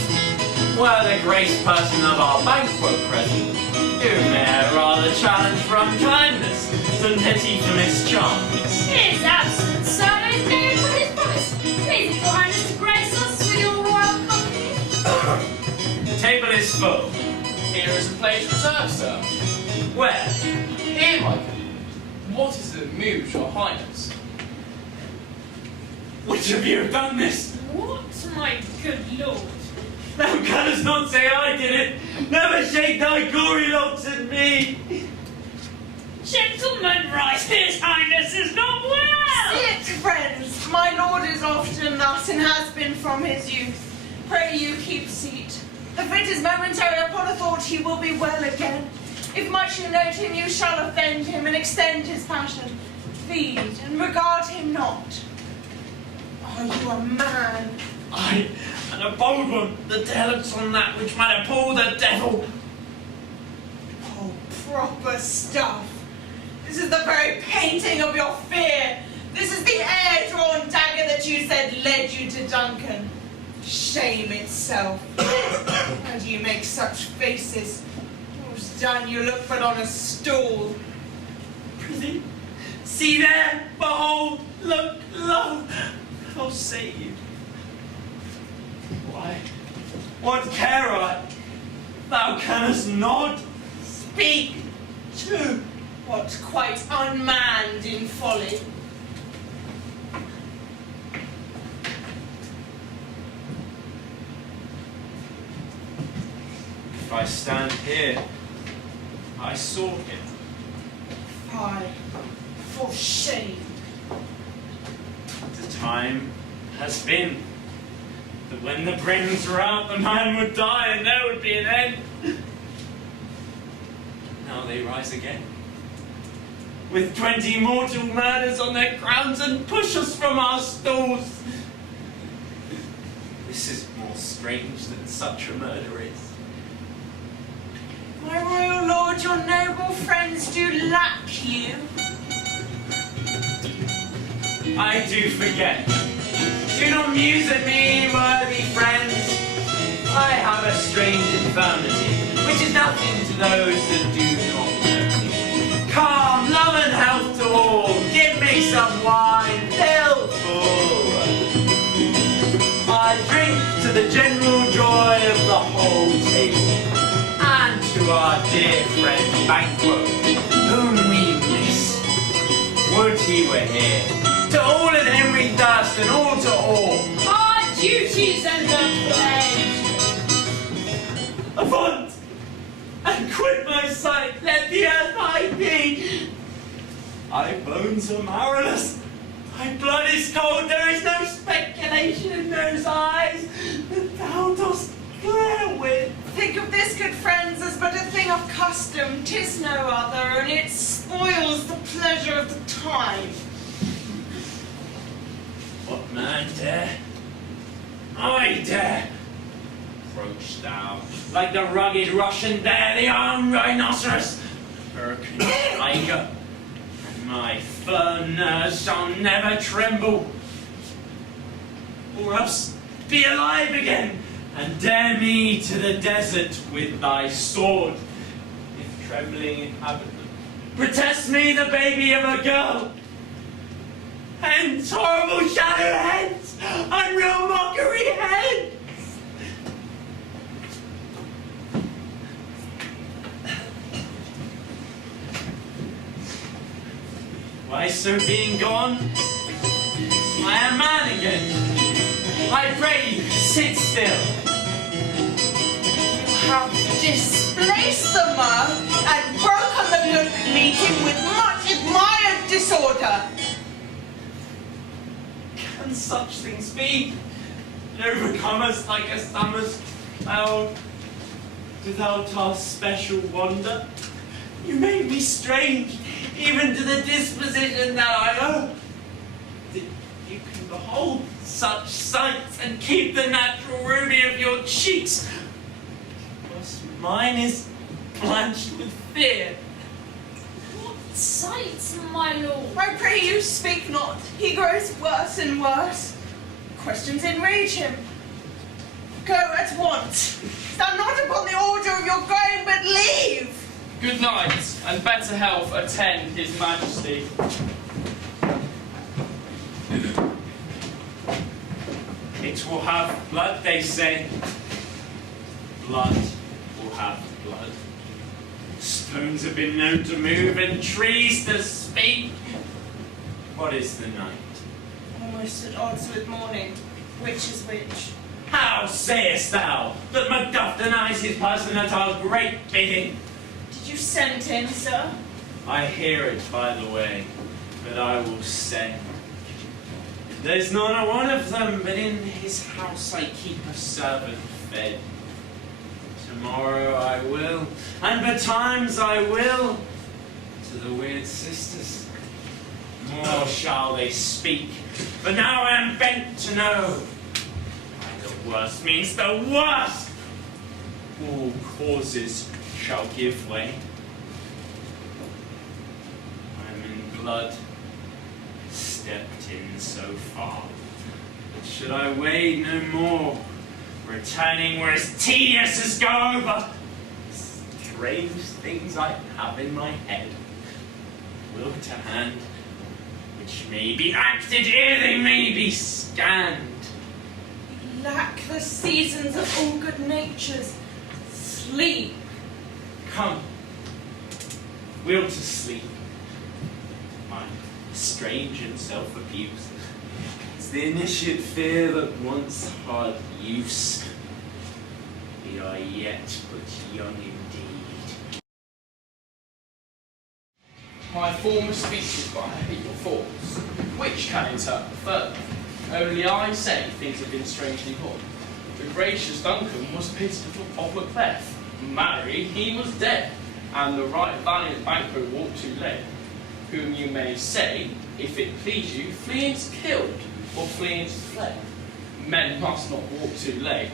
Were the grace person of our banquet present, who may rather challenge for unkindness than pity for mischance. His absence, sir, is made for his promise. Please, your highness, to grace us with your royal company. The table is full. Here is a place reserved, sir. Where? Here, my lord. What is it that moves your highness? Which of you have done this? What, my good lord? Thou canst not say I did it. Never shake thy gory locks at me. Gentlemen, right, his highness is not well. Sit, friends. My lord is often thus and has been from his youth. Pray you keep seat. The fit is momentary. Upon a thought he will be well again. If much you note him, you shall offend him and extend his passion. Feed and regard him not. Are you a man? Aye, and a bold one that dare looks on that which might appall the devil. Oh, proper stuff. This is the very painting of your fear. This is the air-drawn dagger that you said led you to Duncan. Shame itself. How do you make such faces? What's done you look but on a stool? Prithee, see there, behold, look, lo. I'll say you. Why, what care I? Thou canst nod, speak, too. What, quite unmanned in folly? If I stand here, I saw him. Fie, for shame. The time has been that when the brains were out, the man would die and there would be an end. Now they rise again, with 20 mortal murders on their crowns and push us from our stalls. This is more strange than such a murder is. My royal lord, your noble friends do lack you. I do forget. Do not muse at me, worthy friends. I have a strange infirmity, which is nothing to those that do not know me. Calm, love and health to all. Give me some wine, fill full. I drink to the general joy of the whole table, and to our dear friend Banquo, whom we miss. Would he were here. To all in him we thirst, and all to all. Our duties and the pledge. Avaunt! And quit my sight, let the earth hide thee! Thy bones are marrowless, thy blood is cold, there is no speculation in those eyes that thou dost glare with. Think of this, good friends, as but a thing of custom. 'Tis no other, and it spoils the pleasure of the time. What man dare? I dare. Approach thou, like the rugged Russian bear, the armed rhinoceros, Hurricane tiger, and my firm nerves shall never tremble. Or else be alive again, and dare me to the desert with thy sword, if trembling inhabitant protest me the baby of a girl. Hence, horrible shadow hence, unreal mockery hence. Why, so being gone, I am man again. I pray you, sit still. You have displaced the mirth and broken the good meeting with much admired disorder. Can such things be? And overcome us like a summer's cloud without our special wonder? You made me strange, even to the disposition that I owe. That you can behold such sights and keep the natural ruby of your cheeks, whilst mine is blanched with fear. What sights, my lord? I pray you speak not. He grows worse and worse. Questions enrage him. Go at once. Stand not upon the order of your going, but leave. Good night, and better health attend his majesty. It will have blood, they say. Blood will have blood. Stones have been known to move and trees to speak. What is the night? Almost at odds with morning. Which is which? How sayest thou that Macbeth denies his person at our great bidding? Did you send him, sir? I hear it, by the way, but I will send. There's not a one of them, but in his house I keep a servant fed. Tomorrow I will, and betimes I will, to the weird sisters. More shall they speak, but now I am bent to know why the worst means the worst. All causes shall give way. I'm in blood, stepped in so far, but should I wade no more, returning were as tedious as go over. Strange things I have in my head, will to hand, which may be acted ere they may be scanned. Lack the seasons of all good natures. Sleep. Come, will to sleep. My strange and self-abuse is the initiate fear that wants hard use. We are yet but young indeed. My former speeches, but I hate your thoughts. Which can interpret further? Only I say things have been strangely put. The gracious Duncan was pitied of Macbeth. Marry, he was dead, and the right valiant Banquo walked too late. Whom you may say, if it please you, fleeing's killed, or fleeing's fled. Men must not walk too late.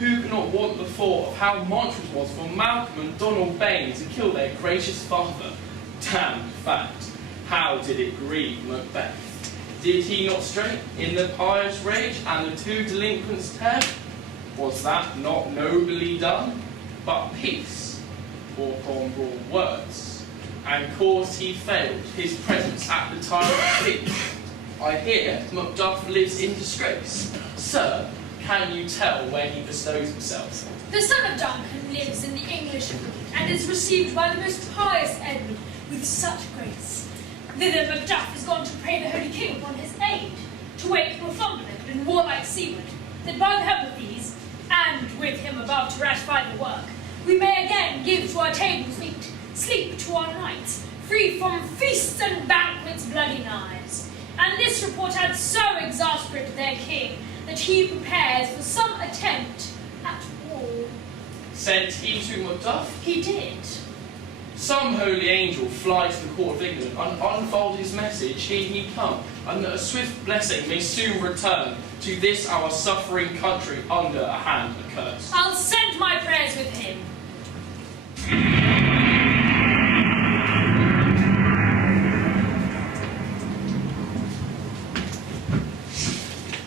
Who cannot want the thought of how monstrous was for Malcolm and Donald Bain to kill their gracious father? Damned fact, how did it grieve Macbeth? Did he not stray in the pious rage and the two delinquents tear? Was that not nobly done? But peace, or from broad words, and caused he failed his presence at the tyrant's feet. I hear Macduff lives in disgrace. Sir, can you tell where he bestows himself? The son of Duncan lives in the English Wood, and is received by the most pious Edward with such grace. Thither Macduff is gone to pray the Holy King upon his aid, to wake Northumberland and warlike seaward, that by the help of these, and with him above to ratify the work, we may again give to our tables meat, sleep to our nights, free from feasts and banquets bloody knives. And this report had so exasperated their king, that he prepares for some attempt at war. Said he to Macduff? He did. Some holy angel fly to the court of England and unfold his message, here he come, and that a swift blessing may soon return to this our suffering country under a hand accursed. I'll send my prayers with him.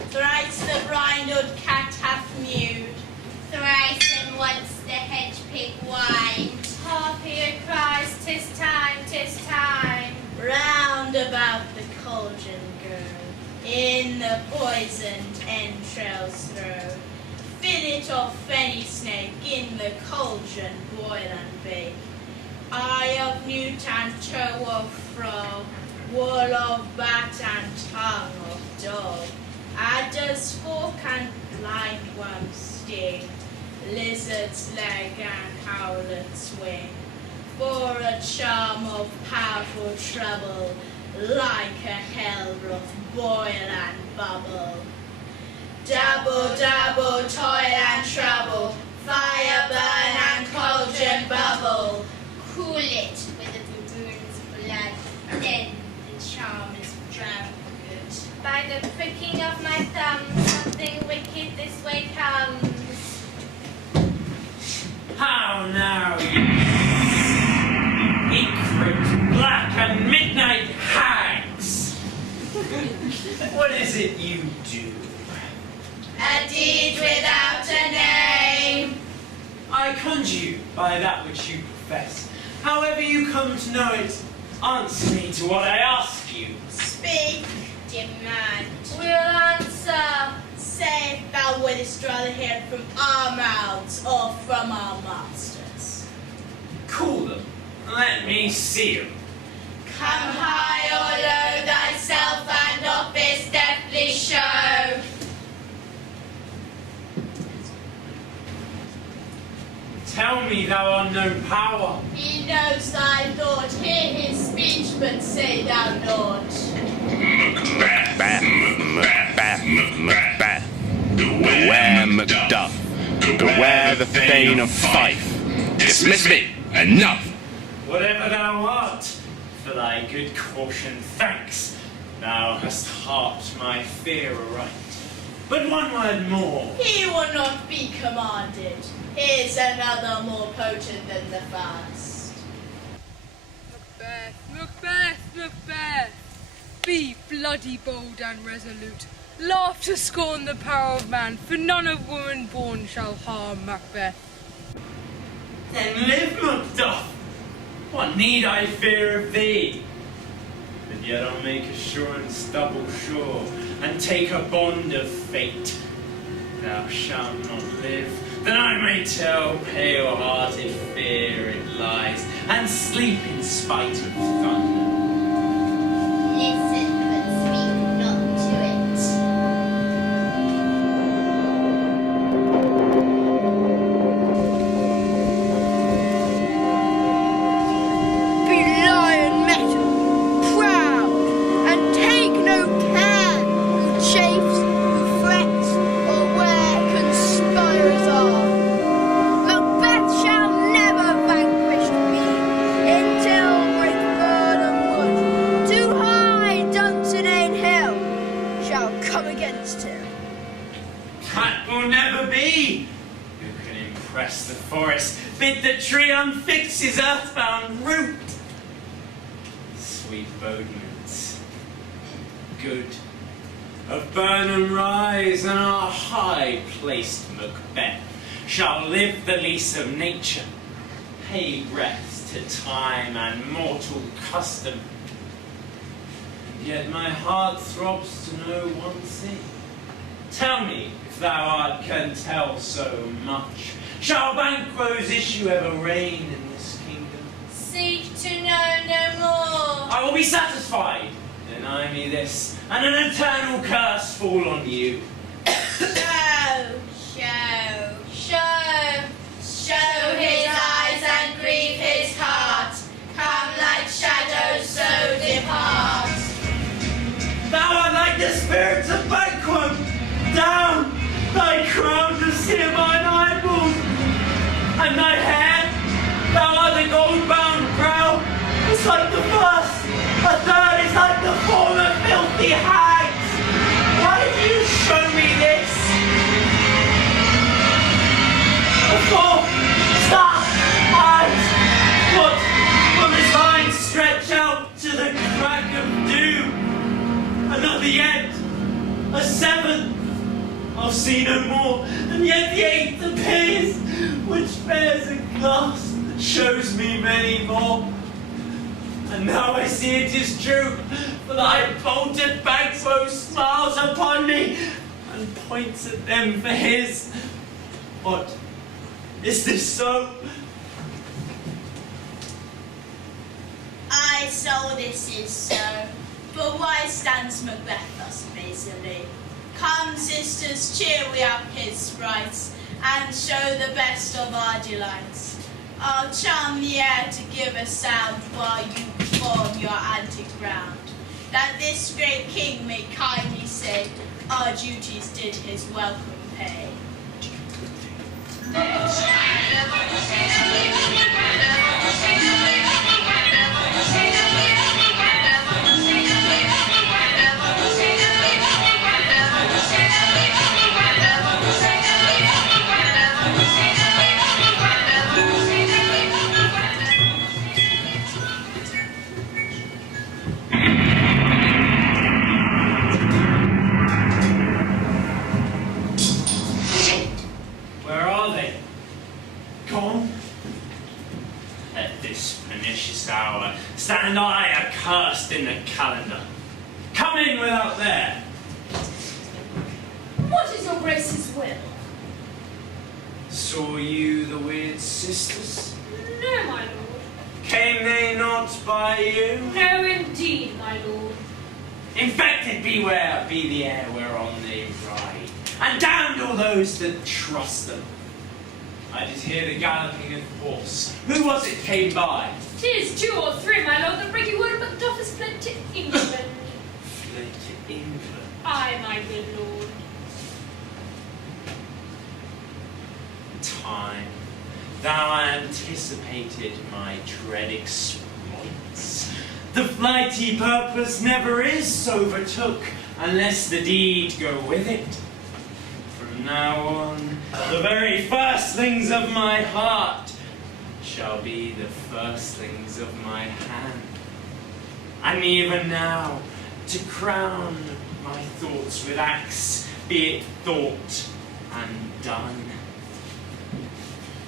Thrice the brindled cat hath mewed. Thrice and once the hedge pig whined. Harpier cries, 'tis time, 'tis time. Round about the cauldron go, in the poisoned entrails throw. Fill it off any snake, in the cauldron boil and bake. Eye of newt and toe of frog, wool of bat and tongue of dog. Adder's fork and blind worm's sting, lizard's leg and howlet's wing. For a charm of powerful trouble, like a hell broth boil and bubble. Double, double, toil and trouble, fire burn and cauldron bubble. Cool it with a baboon's blood, then the charm is drowned good. By the pricking of my thumb, something wicked this way comes. How now, you secret, black and midnight hags? What is it you do? A deed without a name. I conjure you by that which you profess. However you come to know it, answer me to what I ask you. Speak, demand. We'll answer. Say if thou wouldst rather hear from our mouths or from our masters. Call them. Let me see them. Come high or low, thyself and office deftly show. Tell me thou art no power. He knows thy thought, hear his speech, but say thou naught. Macbeth. Beware Macduff. Beware the Thane of Fife. Dismiss me. Enough. Whatever thou art, for thy good caution thanks. Thou hast harped my fear aright. But one word more. He will not be commanded. Here's another more potent than the first. Macbeth, Macbeth, Macbeth! Be bloody bold and resolute. Laugh to scorn the power of man, for none of woman born shall harm Macbeth. Then live, Macduff. What need I fear of thee? But yet I'll make assurance double sure, and take a bond of fate. Thou shalt not live, that I may tell pale-hearted fear it lies, and sleep in spite of thunder. Listen, but speak not to it. Be lion metal, proud, and take no care who chafes, who frets, or where conspirers are. Macbeth shall never vanquished be, until great Burnham Wood, too high Dunsinane Hill, shall come against him. That will never be. Who can impress the forest, bid the tree unfix his earthbound root? Sweet bodements, good, of Burnham rise, and our high-placed Macbeth shall live the lease of nature, pay rest to time and mortal custom. And yet my heart throbs to know one thing. Tell me, if thou art can tell so much, shall Banquo's issue ever reign in this kingdom? Seek to know no more. I will be satisfied. Deny me this, and an eternal curse fall on you. Show, show his eyes and grieve his heart. Come like shadows, so depart. Thou art like the spirits of Banquo. Down, thy crown to sear mine eyeballs, and thy hair, thou art the gold-bound brow, is like the first, a third is like the former filthy hags. Why do you show me this? The fourth, stop, eyes, what will this line stretch out to the crack of doom? Another yet, a seventh, I'll see no more, and yet the eighth appears, which bears a glass that shows me many more. And now I see it is true, For thy bolted Banquo smiles upon me and points at them for his. What? Is this so? Aye, so this is so. But why stands Macbeth thus busily? Come, sisters, cheer we up his sprites, and show the best of our delights. I'll charm the air to give a sound while you perform your antic round, that this great king may kindly say our duties did his welcome pay. Where are they? Gone? At this pernicious hour stand I accursed in the calendar. Come in without there. What is your grace's will? Saw you the weird sisters? No, my lord. Came they not by you? No, indeed, my lord. Infected beware be the air whereon they ride, and damned all those that trust them. I did hear the galloping of horse. Who was it came by? 'Tis 2 or 3, my lord, that bring you word Macduff has fled to England. Fled to England. Aye, my good lord. Time, thou anticipated my dread exploits. The flighty purpose never is overtook, unless the deed go with it. From now on, the very firstlings of my heart shall be the firstlings of my hand. And even now, to crown my thoughts with axe, be it thought and done.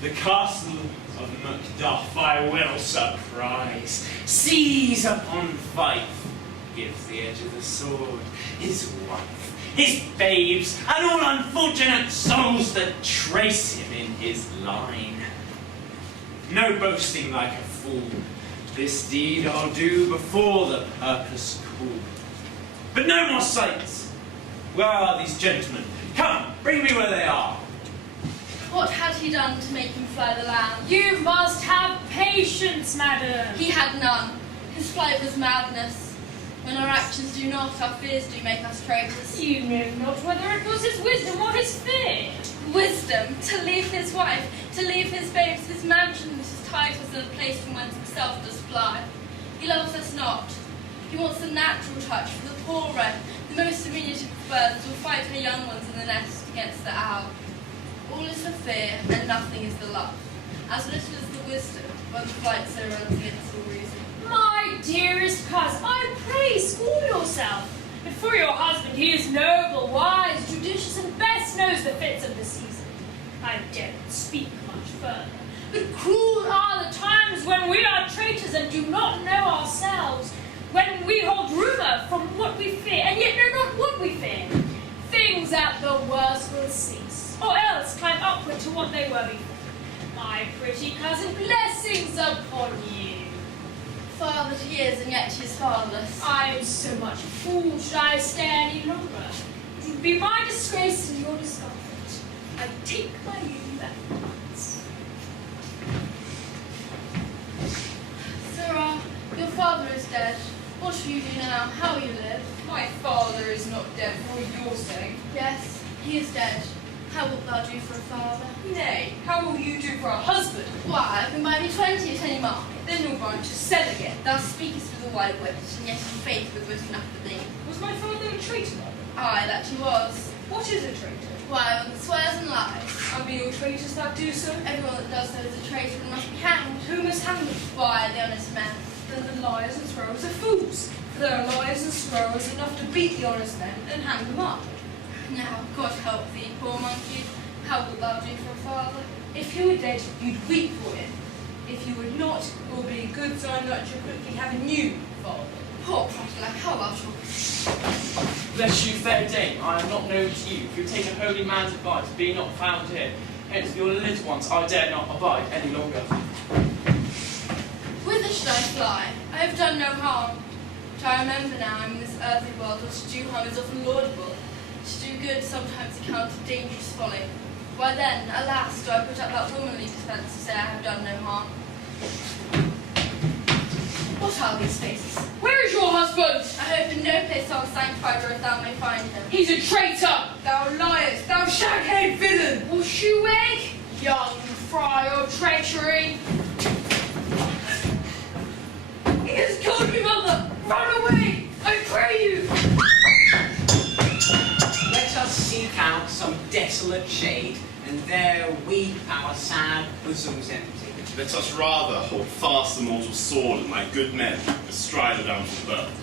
The castle of Macduff I will surprise, seize upon Fife, give the edge of the sword, his wife, his babes, and all unfortunate souls that trace him in his line. No boasting like a fool, this deed I'll do before the purpose cool. But no more sights. Where are these gentlemen? Come, bring me where they are. What had he done to make him fly the land? You must have patience, madam. He had none. His flight was madness. When our actions do not, our fears do make us traitors. You know not whether it was his wisdom or his fear. Wisdom, to leave his wife, to leave his babes, his mansions, his titles, and a place from whence himself does fly. He loves us not. He wants the natural touch for the poor wren, the most diminutive of birds will fight her young ones in the nest against the owl. All is the fear, and nothing is the love. As little as the wisdom, when the flight so runs against all reason. My dearest cousin, I pray school yourself. And for your husband, he is noble, wise, judicious, and best knows the fits of the season. I daren't speak much further. But cruel are the times when we are traitors and do not know ourselves, when we hold rumour from what we fear, and yet know not what we fear. Things at the worst will cease, or else climb upward to what they were before. My pretty cousin, blessings upon you. Father he is, and yet he is fatherless. I am so much a fool, should I stay any longer? It would be my disgrace and your discomfort. I take my leave at once. Sirrah, your father is dead. What shall you do now? How will you live? My father is not dead for your sake. Yes, he is dead. How wilt thou do for a father? Nay, how will you do for a husband? Why, I can buy me 20 at any market. Then you'll run to sell again. Thou speakest with a wide wit, and yet in faith with wit enough for thee. Was my father a traitor, mother? Aye, that he was. What is a traitor? Why, one that swears and lies. And be all traitors that do so? Everyone that does so is a traitor and must be hanged. Who must hang them? Why, the honest men. Then the liars and swearers are fools. For there are liars and swearers enough to beat the honest men and hang them up. Now, God help thee, poor monkey. How wilt thou do for a father? If he were dead, you'd weep for him. If you were not, it will be a good sign that you'll quickly have a new father. Poor prattler, how about you? Bless you, fair dame, I am not known to you. If you take a holy man's advice, be not found here. Hence, your little ones I dare not abide any longer. Whither should I fly? I have done no harm. But I remember now I'm in this earthly world where to do harm is often laudable. To do good sometimes accounted dangerous folly. Why then, alas, do I put up that womanly defence to say I have done no harm? What are these faces? Where is your husband? I hope in no place unsanctified where thou may find him. He's a traitor. Thou liest, thou shag-haired villain. Or shoe-egg? Young fry of treachery. He has killed me, mother. Run away, I pray you. Let us seek out some desolate shade, and there weep our sad bosoms empty. Let us rather hold fast the mortal sword, and like good men, bestride the downfall burden.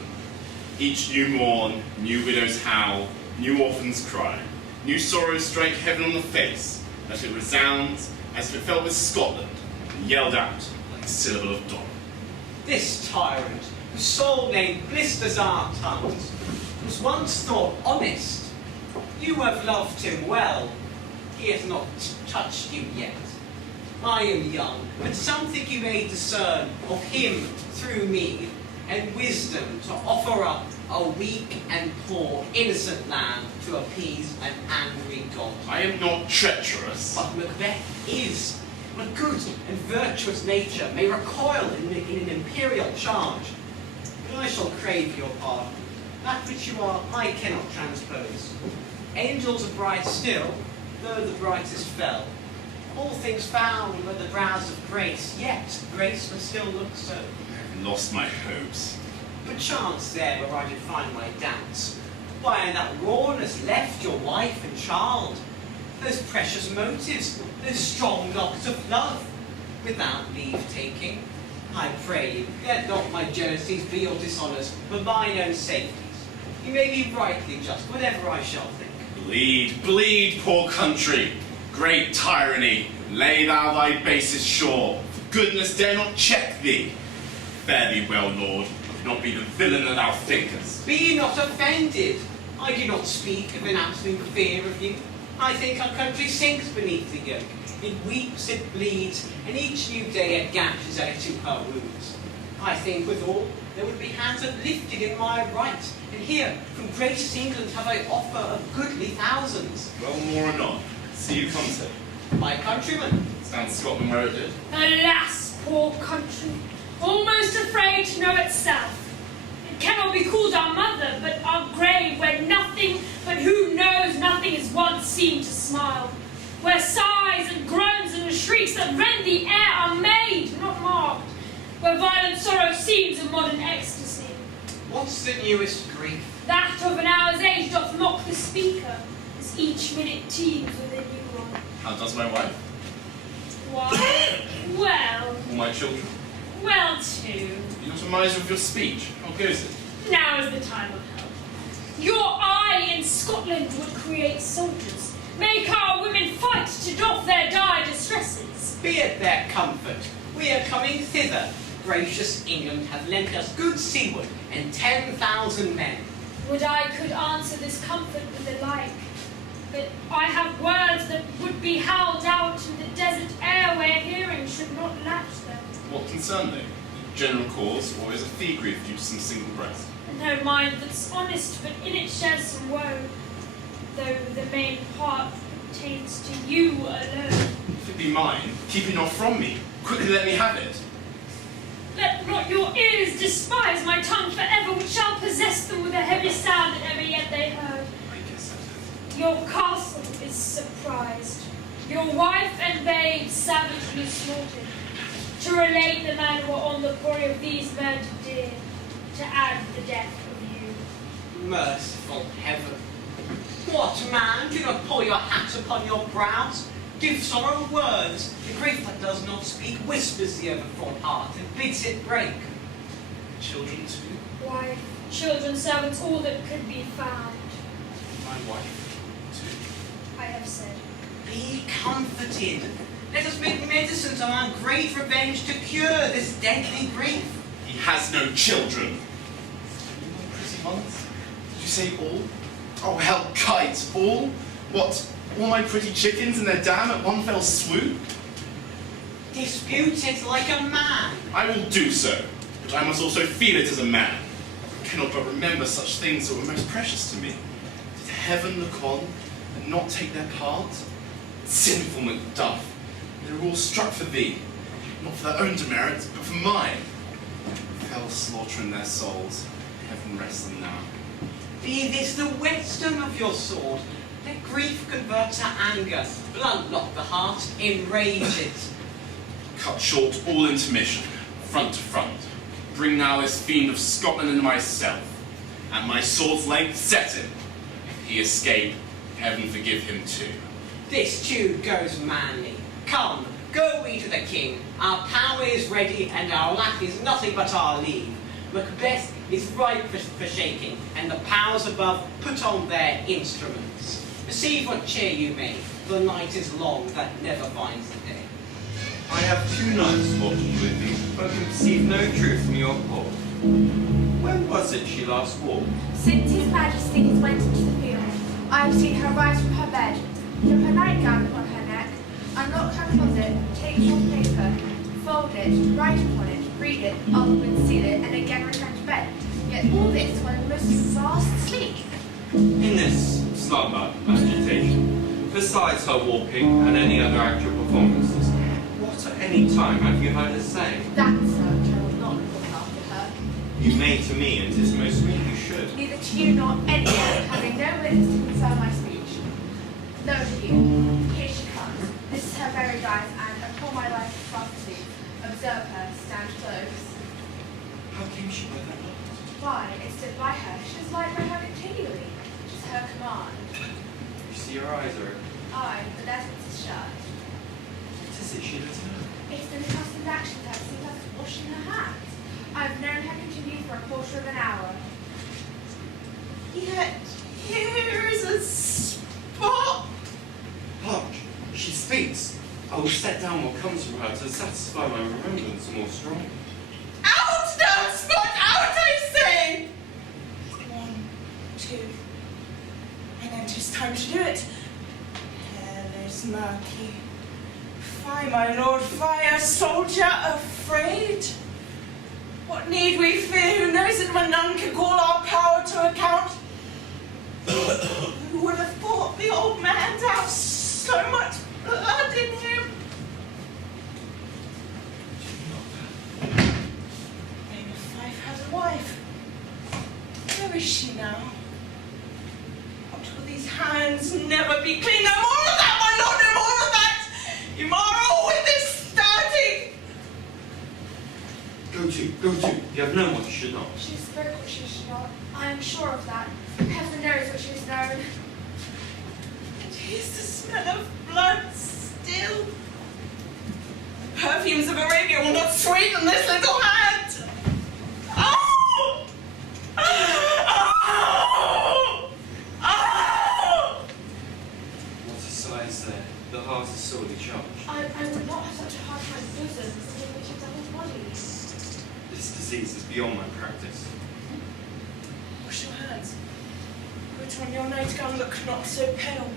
Each new morn, new widows howl, new orphans cry, new sorrows strike heaven on the face, that it resounds as if it fell with Scotland, and yelled out like a syllable of dawn. This tyrant, whose sole name blisters our tongues, was once thought honest. You have loved him well. He has not touched you yet. I am young, but something you may discern of him through me, and wisdom to offer up a weak and poor innocent lamb to appease an angry god. I am not treacherous. But Macbeth is. A good and virtuous nature may recoil in an imperial charge. But I shall crave your pardon. That which you are, I cannot transpose. Angels are bright still, though the brightest fell. All things found were the brows of grace, yet grace must still look so. I have lost my hopes. Perchance there where I did find my doubts. Why in that rawness left your wife and child? Those precious motives, those strong locks of love, without leave-taking. I pray you, let not my jealousies be your dishonours, but mine own safeties. You may be rightly just, whatever I shall think. Bleed, bleed, poor country! Great tyranny, lay thou thy basest shore, for goodness dare not check thee. Fare thee well, Lord, but not be the villain that thou thinkest. Be not offended. I do not speak of an absolute fear of you. I think our country sinks beneath the yoke. It weeps, it bleeds, and each new day it gashes out to her wounds. I think withal there would be hands uplifted in my right, and here from greatest England have I offer of goodly thousands. Well, more anon. See you come to. My countrymen. Stands Scotland where it did. Alas, poor country, almost afraid to know itself. It cannot be called our mother, but our grave, where nothing but who knows nothing is once seen to smile, where sighs and groans and shrieks that rend the air are made, not marked, where violent sorrow seems a modern ecstasy. What's the newest grief? That of an hour's age doth mock the speaker, as each minute teems with a new one. How does my wife? Why? Well, All my children? well too. You're not a miser of your speech. How goes it? Now is the time of help. Your eye in Scotland would create soldiers, make our women fight to doff their dire distresses. Be it their comfort. We are coming thither. Gracious England hath lent us good seawood and 10,000 men. Would I could answer this comfort with the like, but I have words that would be howled out in the desert air where hearing should not latch them. What concern they? General cause, or is a fee grief due to some single breast? No mind that's honest, but in it shares some woe, though the main part pertains to you alone. If it be mine, keep it not from me. Quickly let me have it. Let not your ears despise my tongue forever, which shall possess them with a heavy sound that ever yet they heard. I guess that is. Your castle is surprised, your wife and babe savagely slaughtered, to relate the man who on the quarry of these men did, to add the death of you. Merciful heaven. What, man? Do not pour your hat upon your brows. Give sorrow words. The grief that does not speak whispers the overfought heart and bids it break. Children too. Wife, children, servants, all that could be found, My wife, too. I have said. Be comforted. Let us make medicine to our great revenge to cure this deadly grief. He has no children. months? Did you say all? Oh, hell, kite, all? What, all my pretty chickens and their dam at one fell swoop? Dispute it like a man. I will do so, but I must also feel it as a man. I cannot but remember such things that were most precious to me. Did heaven look on and not take their part? Sinful Macduff, they were all struck for thee, not for their own demerit, but for mine. Fell slaughtering their souls, heaven rest them now. Be this the whetstone of your sword, let grief convert to anger, blunt not the heart, enrage it. Cut short all intermission, front to front. Bring now this fiend of Scotland and myself. At my sword's length, set him. If he escape, heaven forgive him too. This too goes manly. Come, go we to the king. Our power is ready, and our lack is nothing but our leave. Macbeth is ripe for shaking, and the powers above put on their instruments. Receive what cheer you may, the night is long that never finds the day. I have 2 nights watched with you, but can perceive no truth from your report. When was it she last walked? Since His Majesty has went into the field, I have seen her rise from her bed, throw her nightgown upon her neck, unlock her closet, take forth paper, fold it, write upon it, read it, open, seal it, and again return to bed. Yet all this while most fast asleep. In this slumber agitation, besides her walking and any other actual performances, what at any time have you heard her say? That, sir, I will not look after her. You may to me, and 'tis most sweet you should. Neither to you nor anyone, having no witness to confirm my speech. No to you. Here she comes. This is her very guise, and upon my life fast asleep. Observe her, stand close. How came she by that light? Why, it stood by her. She was light by her continually. It is her command. You see her eyes are open. Aye, but that is shut. What is it she does now? It's been accustomed action to have seen her washing her hands. I have known her continue for a quarter of an hour. Yet here is a spot. Hark! She speaks! I will set down what comes from her to satisfy my remembrance more strongly. Out, thou spot! Out, I say! 1, 2, and then 'tis time to do it. Hell is murky. Fie, my lord, fie, a soldier afraid? What need we fear? Who knows it when none can call our power to account? Who would have thought the old man to have so much blood in him? Maybe Fife has a wife. Where is she now? What will these hands never be clean? No more of that, my lord, no more of that! Immoral with this starting! Go to. You have known what you should not. She spoke what she should not. I am sure of that. Heaven knows what she has known. And here's the smell of blood still. The perfumes of Arabia will not sweeten this little hand. Oh! Oh! Oh! What a size there. The heart is sorely charged. I would not have such a hard time bosom sitting which of the whole body. This disease is beyond my practice. Wash your hands. Put on your nightgown, look not so pale.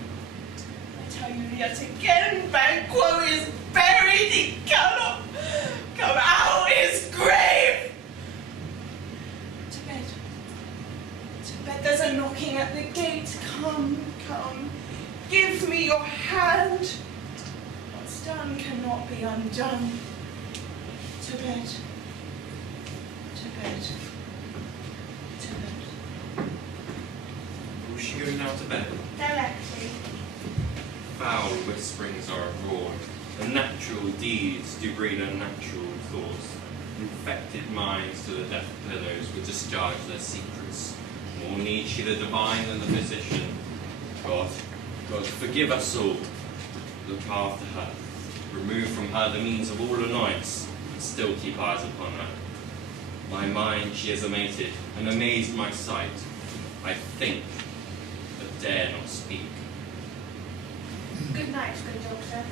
I tell you yet again, Banquo is buried, he cannot come out his grave. To bed. To bed, there's a knocking at the gate. Come, come, give me your hand. What's done cannot be undone. To bed. To bed. To bed. Will she go now to bed? Directly. Foul whisperings are abroad. Unnatural deeds do breed unnatural thoughts. Infected minds to the deaf pillows would discharge their secrets. More need she the divine than the physician. God, forgive us all. Look after her. Remove from her the means of all annoyance, but still keep eyes upon her. My mind she has amated, and amazed my sight. I think, but dare not speak. Good night, good doctor.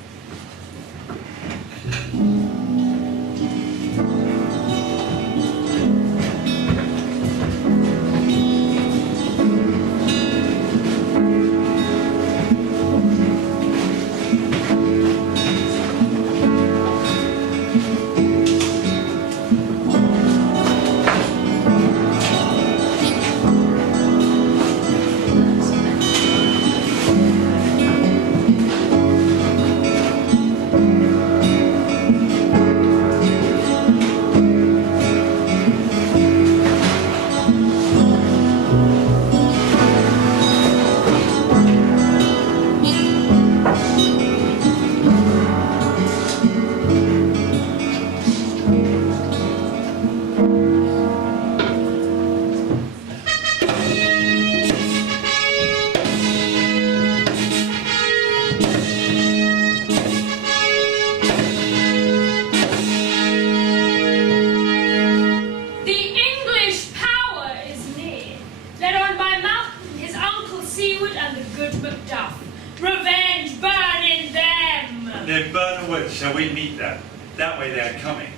Seward and the good Macduff. Revenge burn in them! Near Burnham Wood shall we meet them. That way they are coming.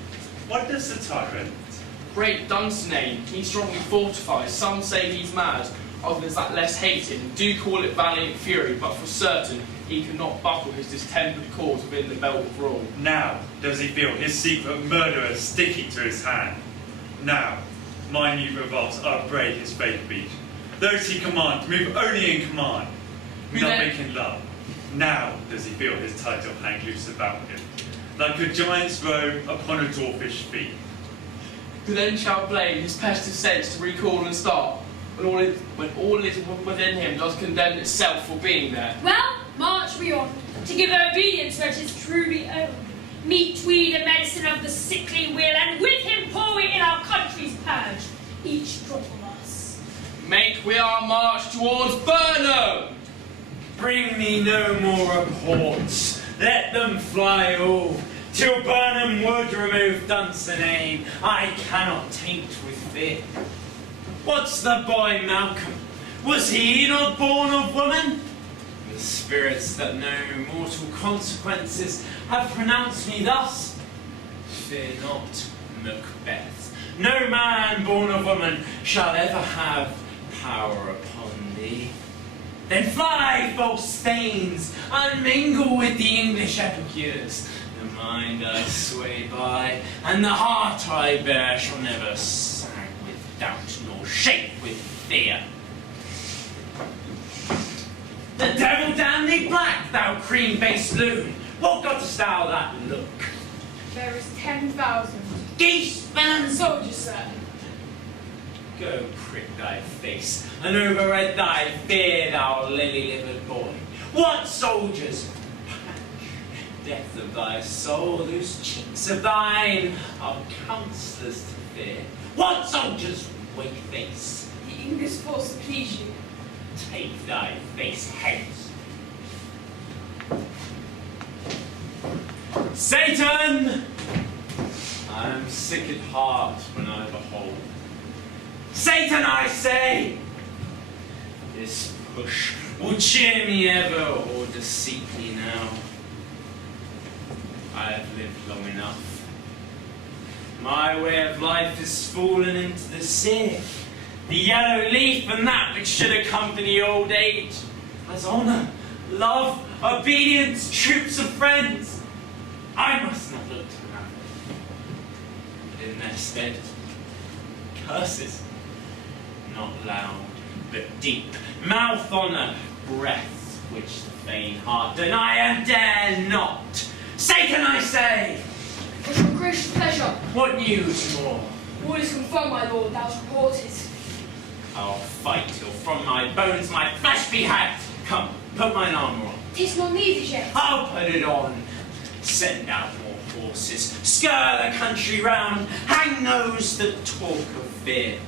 What does the tyrant? Great Dunsinane, he strongly fortifies. Some say he's mad, others that less hate him do call it valiant fury, but for certain he could not buckle his distempered cause within the belt of rule. Now does he feel his secret murderer sticky to his hand. Now minute revolts upbraid his faith beat. Those he commands move only in command. Nothing in love. Now does he feel his title hang loose about him, like a giant's robe upon a dwarfish feet. Who then shall blame his pestive sense to recall and start, when all is within him does condemn itself for being there? Well, march we on, to give obedience where 'tis truly owned. Meet we the medicine of the sickly will, and with him pour we in our country's purge, each drop of us. Make we our march towards Burnham! Bring me no more reports. Let them fly all. Till Burnham Wood remove Dunsinane, I cannot taint with fear. What's the boy Malcolm? Was he not born of woman? The spirits that know mortal consequences have pronounced me thus. Fear not, Macbeth. No man born of woman shall ever have power upon thee. Then fly, false stains, and mingle with the English epicures. The mind I sway by, and the heart I bear shall never sag with doubt, nor shake with fear. The devil damn thee black, thou cream-faced loon! What gottest thou that look? There is 10,000 Geese, and soldiers, sir. Go prick thy face, and overread thy fear, thou lily-livered boy. What soldiers? Death of thy soul, those cheeks of thine are counsellors to fear. What soldiers, wake face? The English force to please you. Take thy face hence. Satan! I am sick at heart when I behold. Satan, I say! This push will cheer me ever or deceit me now. I have lived long enough. My way of life has fallen into the sea. The yellow leaf and that which should accompany old age, as honour, love, obedience, troops of friends. I must not look to them, but in their stead, curses, not loud, but deep, mouth honour, breath, which the faint heart deny and dare not. Satan, I say! With your gracious pleasure. What news more? All is confirmed, my lord, thou hast reported. I'll fight till from my bones my flesh be hacked. Come, put mine armour on. 'Tis not needed yet. I'll put it on. Send out more horses. Scur the country round. Hang those that talk of fear.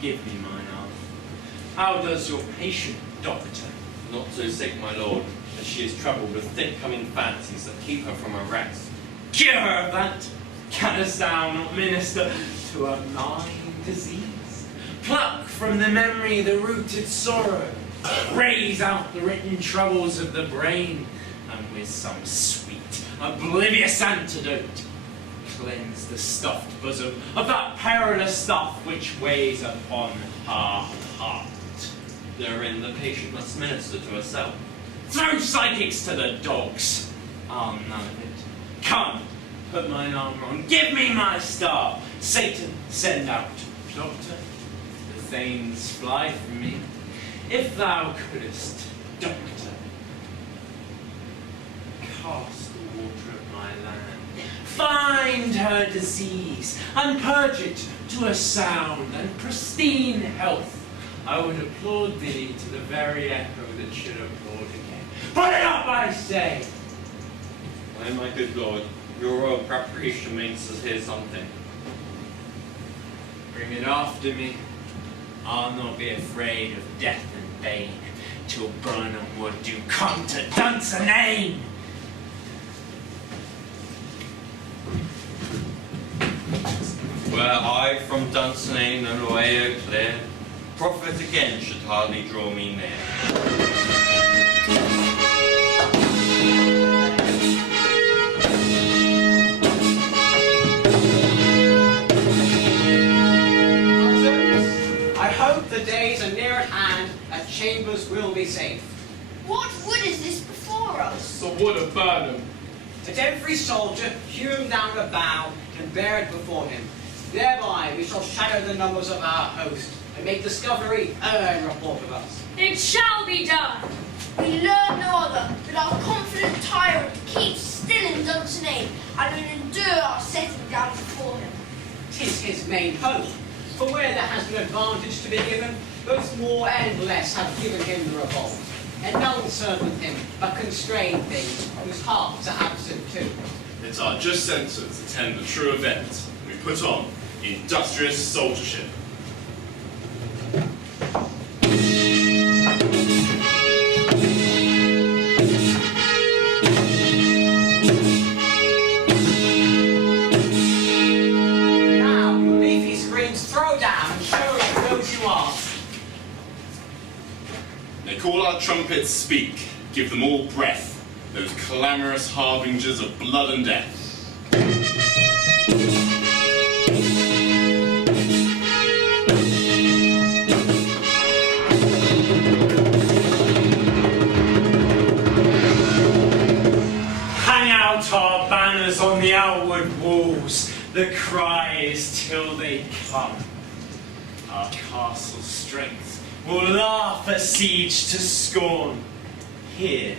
Give me mine arm. How does your patient, doctor? Not so sick, my lord, as she is troubled with thick-coming fancies that keep her from her rest. Cure her of that. Canst thou not minister to a mind disease? Pluck from the memory the rooted sorrow. Raise out the written troubles of the brain, and with some sweet, oblivious antidote, cleanse the stuffed bosom of that perilous stuff which weighs upon her heart. Therein the patient must minister to herself. Throw psychics to the dogs. I'll none of it. Come, put mine armour on. Give me my star. Satan, send out. Doctor, the thanes fly from me. If thou couldst, doctor, cast the water of my land. Find her disease and purge it to a sound and pristine health. I would applaud thee to the very echo that should applaud again. Put it up, I say! Why, my good lord, your royal preparation makes us hear something. Bring it after me. I'll not be afraid of death and bane till Burnham Wood do come to Dunsinane. Were I from Dunsinane and away clear, prophet again should hardly draw me near. I hope the days are near at hand that Chambers will be safe. What wood is this before us? The wood of Burnham. That every soldier hew him down a bough and bear it before him. Thereby we shall shadow the numbers of our host and make discovery earn report of us. It shall be done. We learn no other, but our confident tyrant keeps still in Dunsinane and will endure our setting down before him. 'Tis his main hope, for where there has been advantage to be given, both more and less have given him the revolt. And none serve with him, but constrained things whose hearts are absent too. It's our just censors attend the true event. We put on industrious soldiership. Now, your leafy screens throw down and show those you are. They call our trumpets speak, give them all breath, those clamorous harbingers of blood and death. Hang out our banners on the outward walls, the cry is till they come. Our castle strength will laugh a siege to scorn. Here,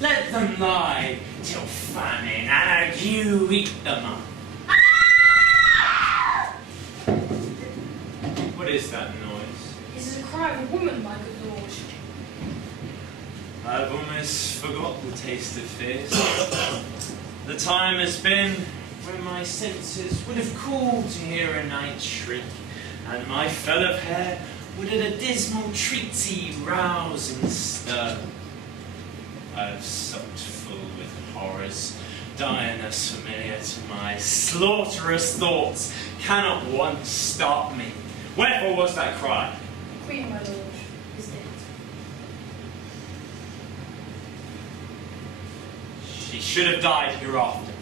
let them lie till famine and ague eat them up. What is that noise? This is a cry of a woman, my good lord. I've almost forgot the taste of fears. The time has been when my senses would have called to hear a night shriek, and my fell of hair would at a dismal treaty rouse and stir. I've supped full with horrors, Diana's familiar to my slaughterous thoughts, cannot once stop me. Wherefore was that cry? The queen, my lord, is dead. She should have died hereafter.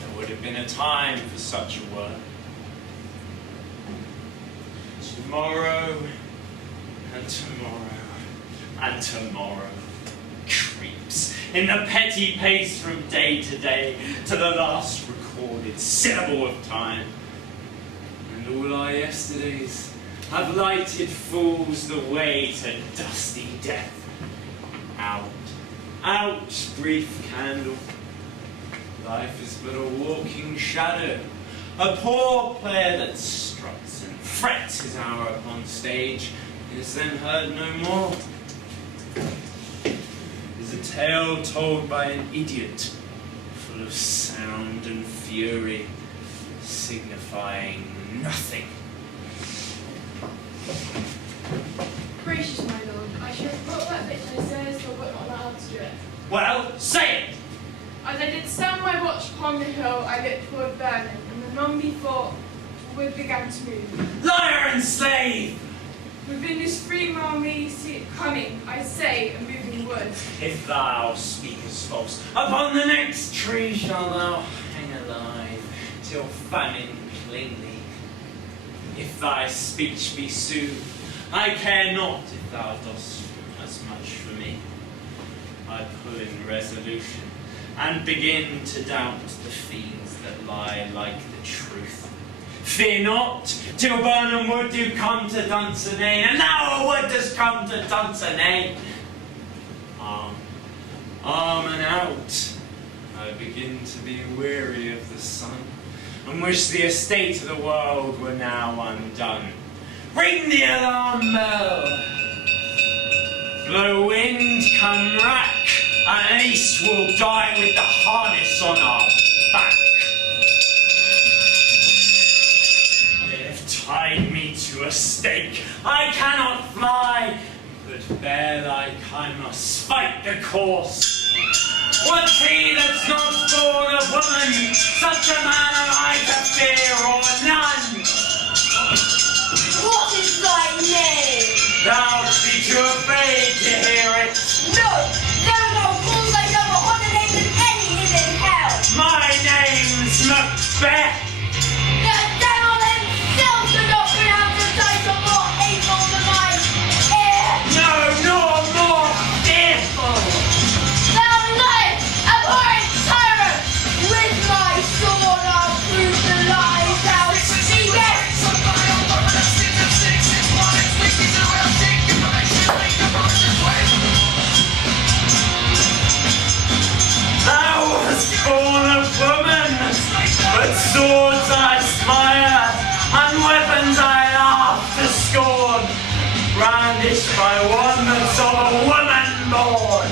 There would have been a time for such a word. Tomorrow, and tomorrow, and tomorrow creeps in the petty pace from day to day to the last recorded syllable of time. And all our yesterdays have lighted fools the way to dusty death. Out, out, brief candle. Life is but a walking shadow, a poor player that struts and frets his hour upon stage, is then heard no more. Is a tale told by an idiot, full of sound and fury, signifying nothing. Gracious, my lord, I should have brought that bit to the stairs, but not allowed to do it. Well, say it! As I did stand my watch upon the hill, I looked toward Burnham, and the none before we began to move. Liar and slave! Within this 3 mile me see it coming, I say, a moving wood. If thou speakest false, upon the next tree shalt thou hang alive, till famine plain thee. If thy speech be sooth, I care not if thou dost as much for me. I pull in resolution, and begin to doubt the fiends that lie like the truth. Fear not, till Burnham Wood do come to Dunsinane, and now a wood does come to Dunsinane. Arm and out, I begin to be weary of the sun, and wish the estate of the world were now undone. Ring the alarm bell! Blow wind, come rack, and Ace will die with the harness on our back. They have tied me to a stake, I cannot fly, but bear-like I must fight the course. What's he that's not born of woman? Such a man am I to fear or none. What is thy too afraid to hear it? No! There are no fools like that were on the name of any in hell! My name's Macbeth. The devil himself could not pronounce a title more hateful to my ear! No, nor more fearful. Thou life, abhorrent tyrant! With my sword I'll prove the lies thou speakest! Thou wast born of woman, but swords I smire, and weapons I laugh to scorn, brandished by one that's of a woman born.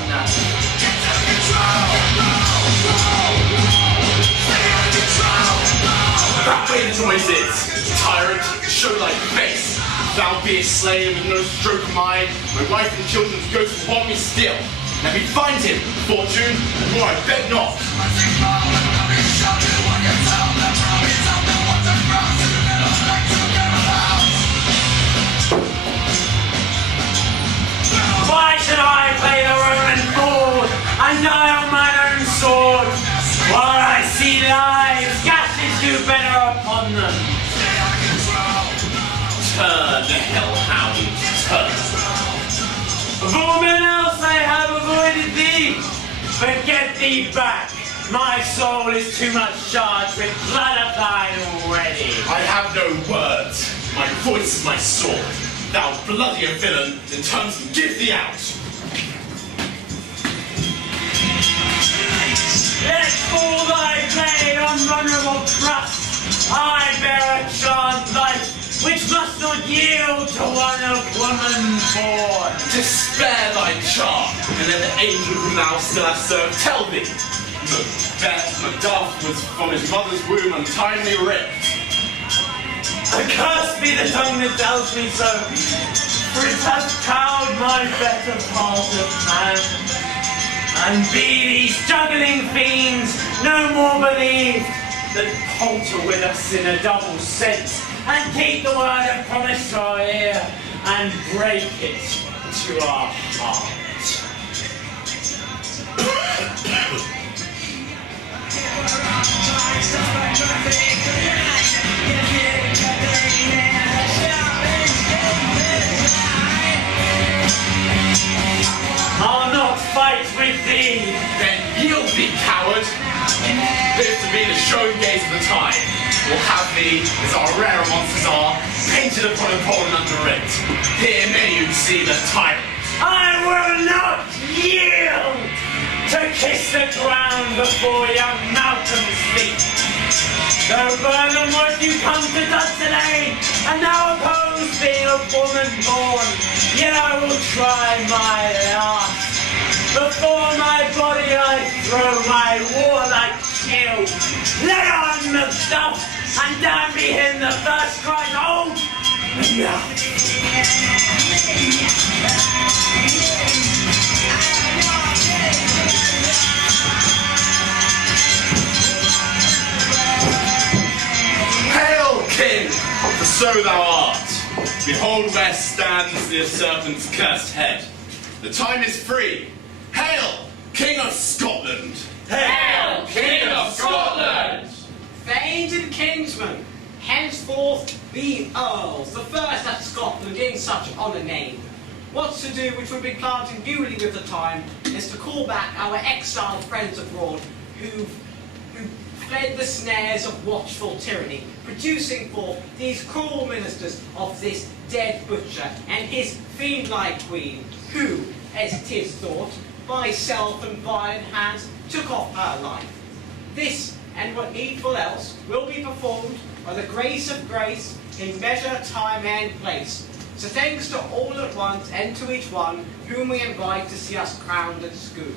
That way the noise is. Tyrant, show thy face. Thou beest slain with no stroke of mine. My wife and children's ghosts will haunt me still. Let me find him, fortune, or I beg not. Why should I play the Roman fool and die on my own sword, while I see lives gashes do better upon them? Turn, hellhound, turn. Of all men else I have avoided thee, but get thee back. My soul is too much charged with blood of thine already. I have no words. My voice is my sword. Thou bloody villain, in terms to give thee out. Let fall thy blade on vulnerable crust. I bear a charmed life, which must not yield to one of woman born. To spare thy charm, and let the angel whom thou still hast served tell thee. Macbeth was from his mother's womb untimely ripped. Accursed be the tongue that tells me so, for it hath cowed my better part of man. And be these juggling fiends no more believed, that palter with us in a double sense, and keep the word of promise to our ear, and break it to our heart. I'll not fight with thee. Then yield thee, coward. Live to be the showing gaze of the time. We'll have thee, as our rarer monsters are, painted upon a pole and underwrit. Here may you see the tyrant. I will not yield to kiss the ground before young Malcolm's feet. Though Burnham was you come to dust today, and now oppose being a woman born, yet I will try my last. Before my body I throw my warlike shield. Lay on, Macbeth, and damn be him the first cries, hold! Enough! Hail, King, for so thou art. Behold where stands the serpent's cursed head. The time is free. Hail, King of Scotland. Hail, King of Scotland! Famed kinsman, henceforth be earls, the first at Scotland in such honour name. What's to do which would be planted newly with the time is to call back our exiled friends abroad who fled the snares of watchful tyranny, producing forth these cruel ministers of this dead butcher and his fiend-like queen, who, as 'tis thought, by self and violent hands took off her life. This, and what needful else, will be performed by the grace of grace in measure, time, and place. So thanks to all at once, and to each one whom we invite to see us crowned at school.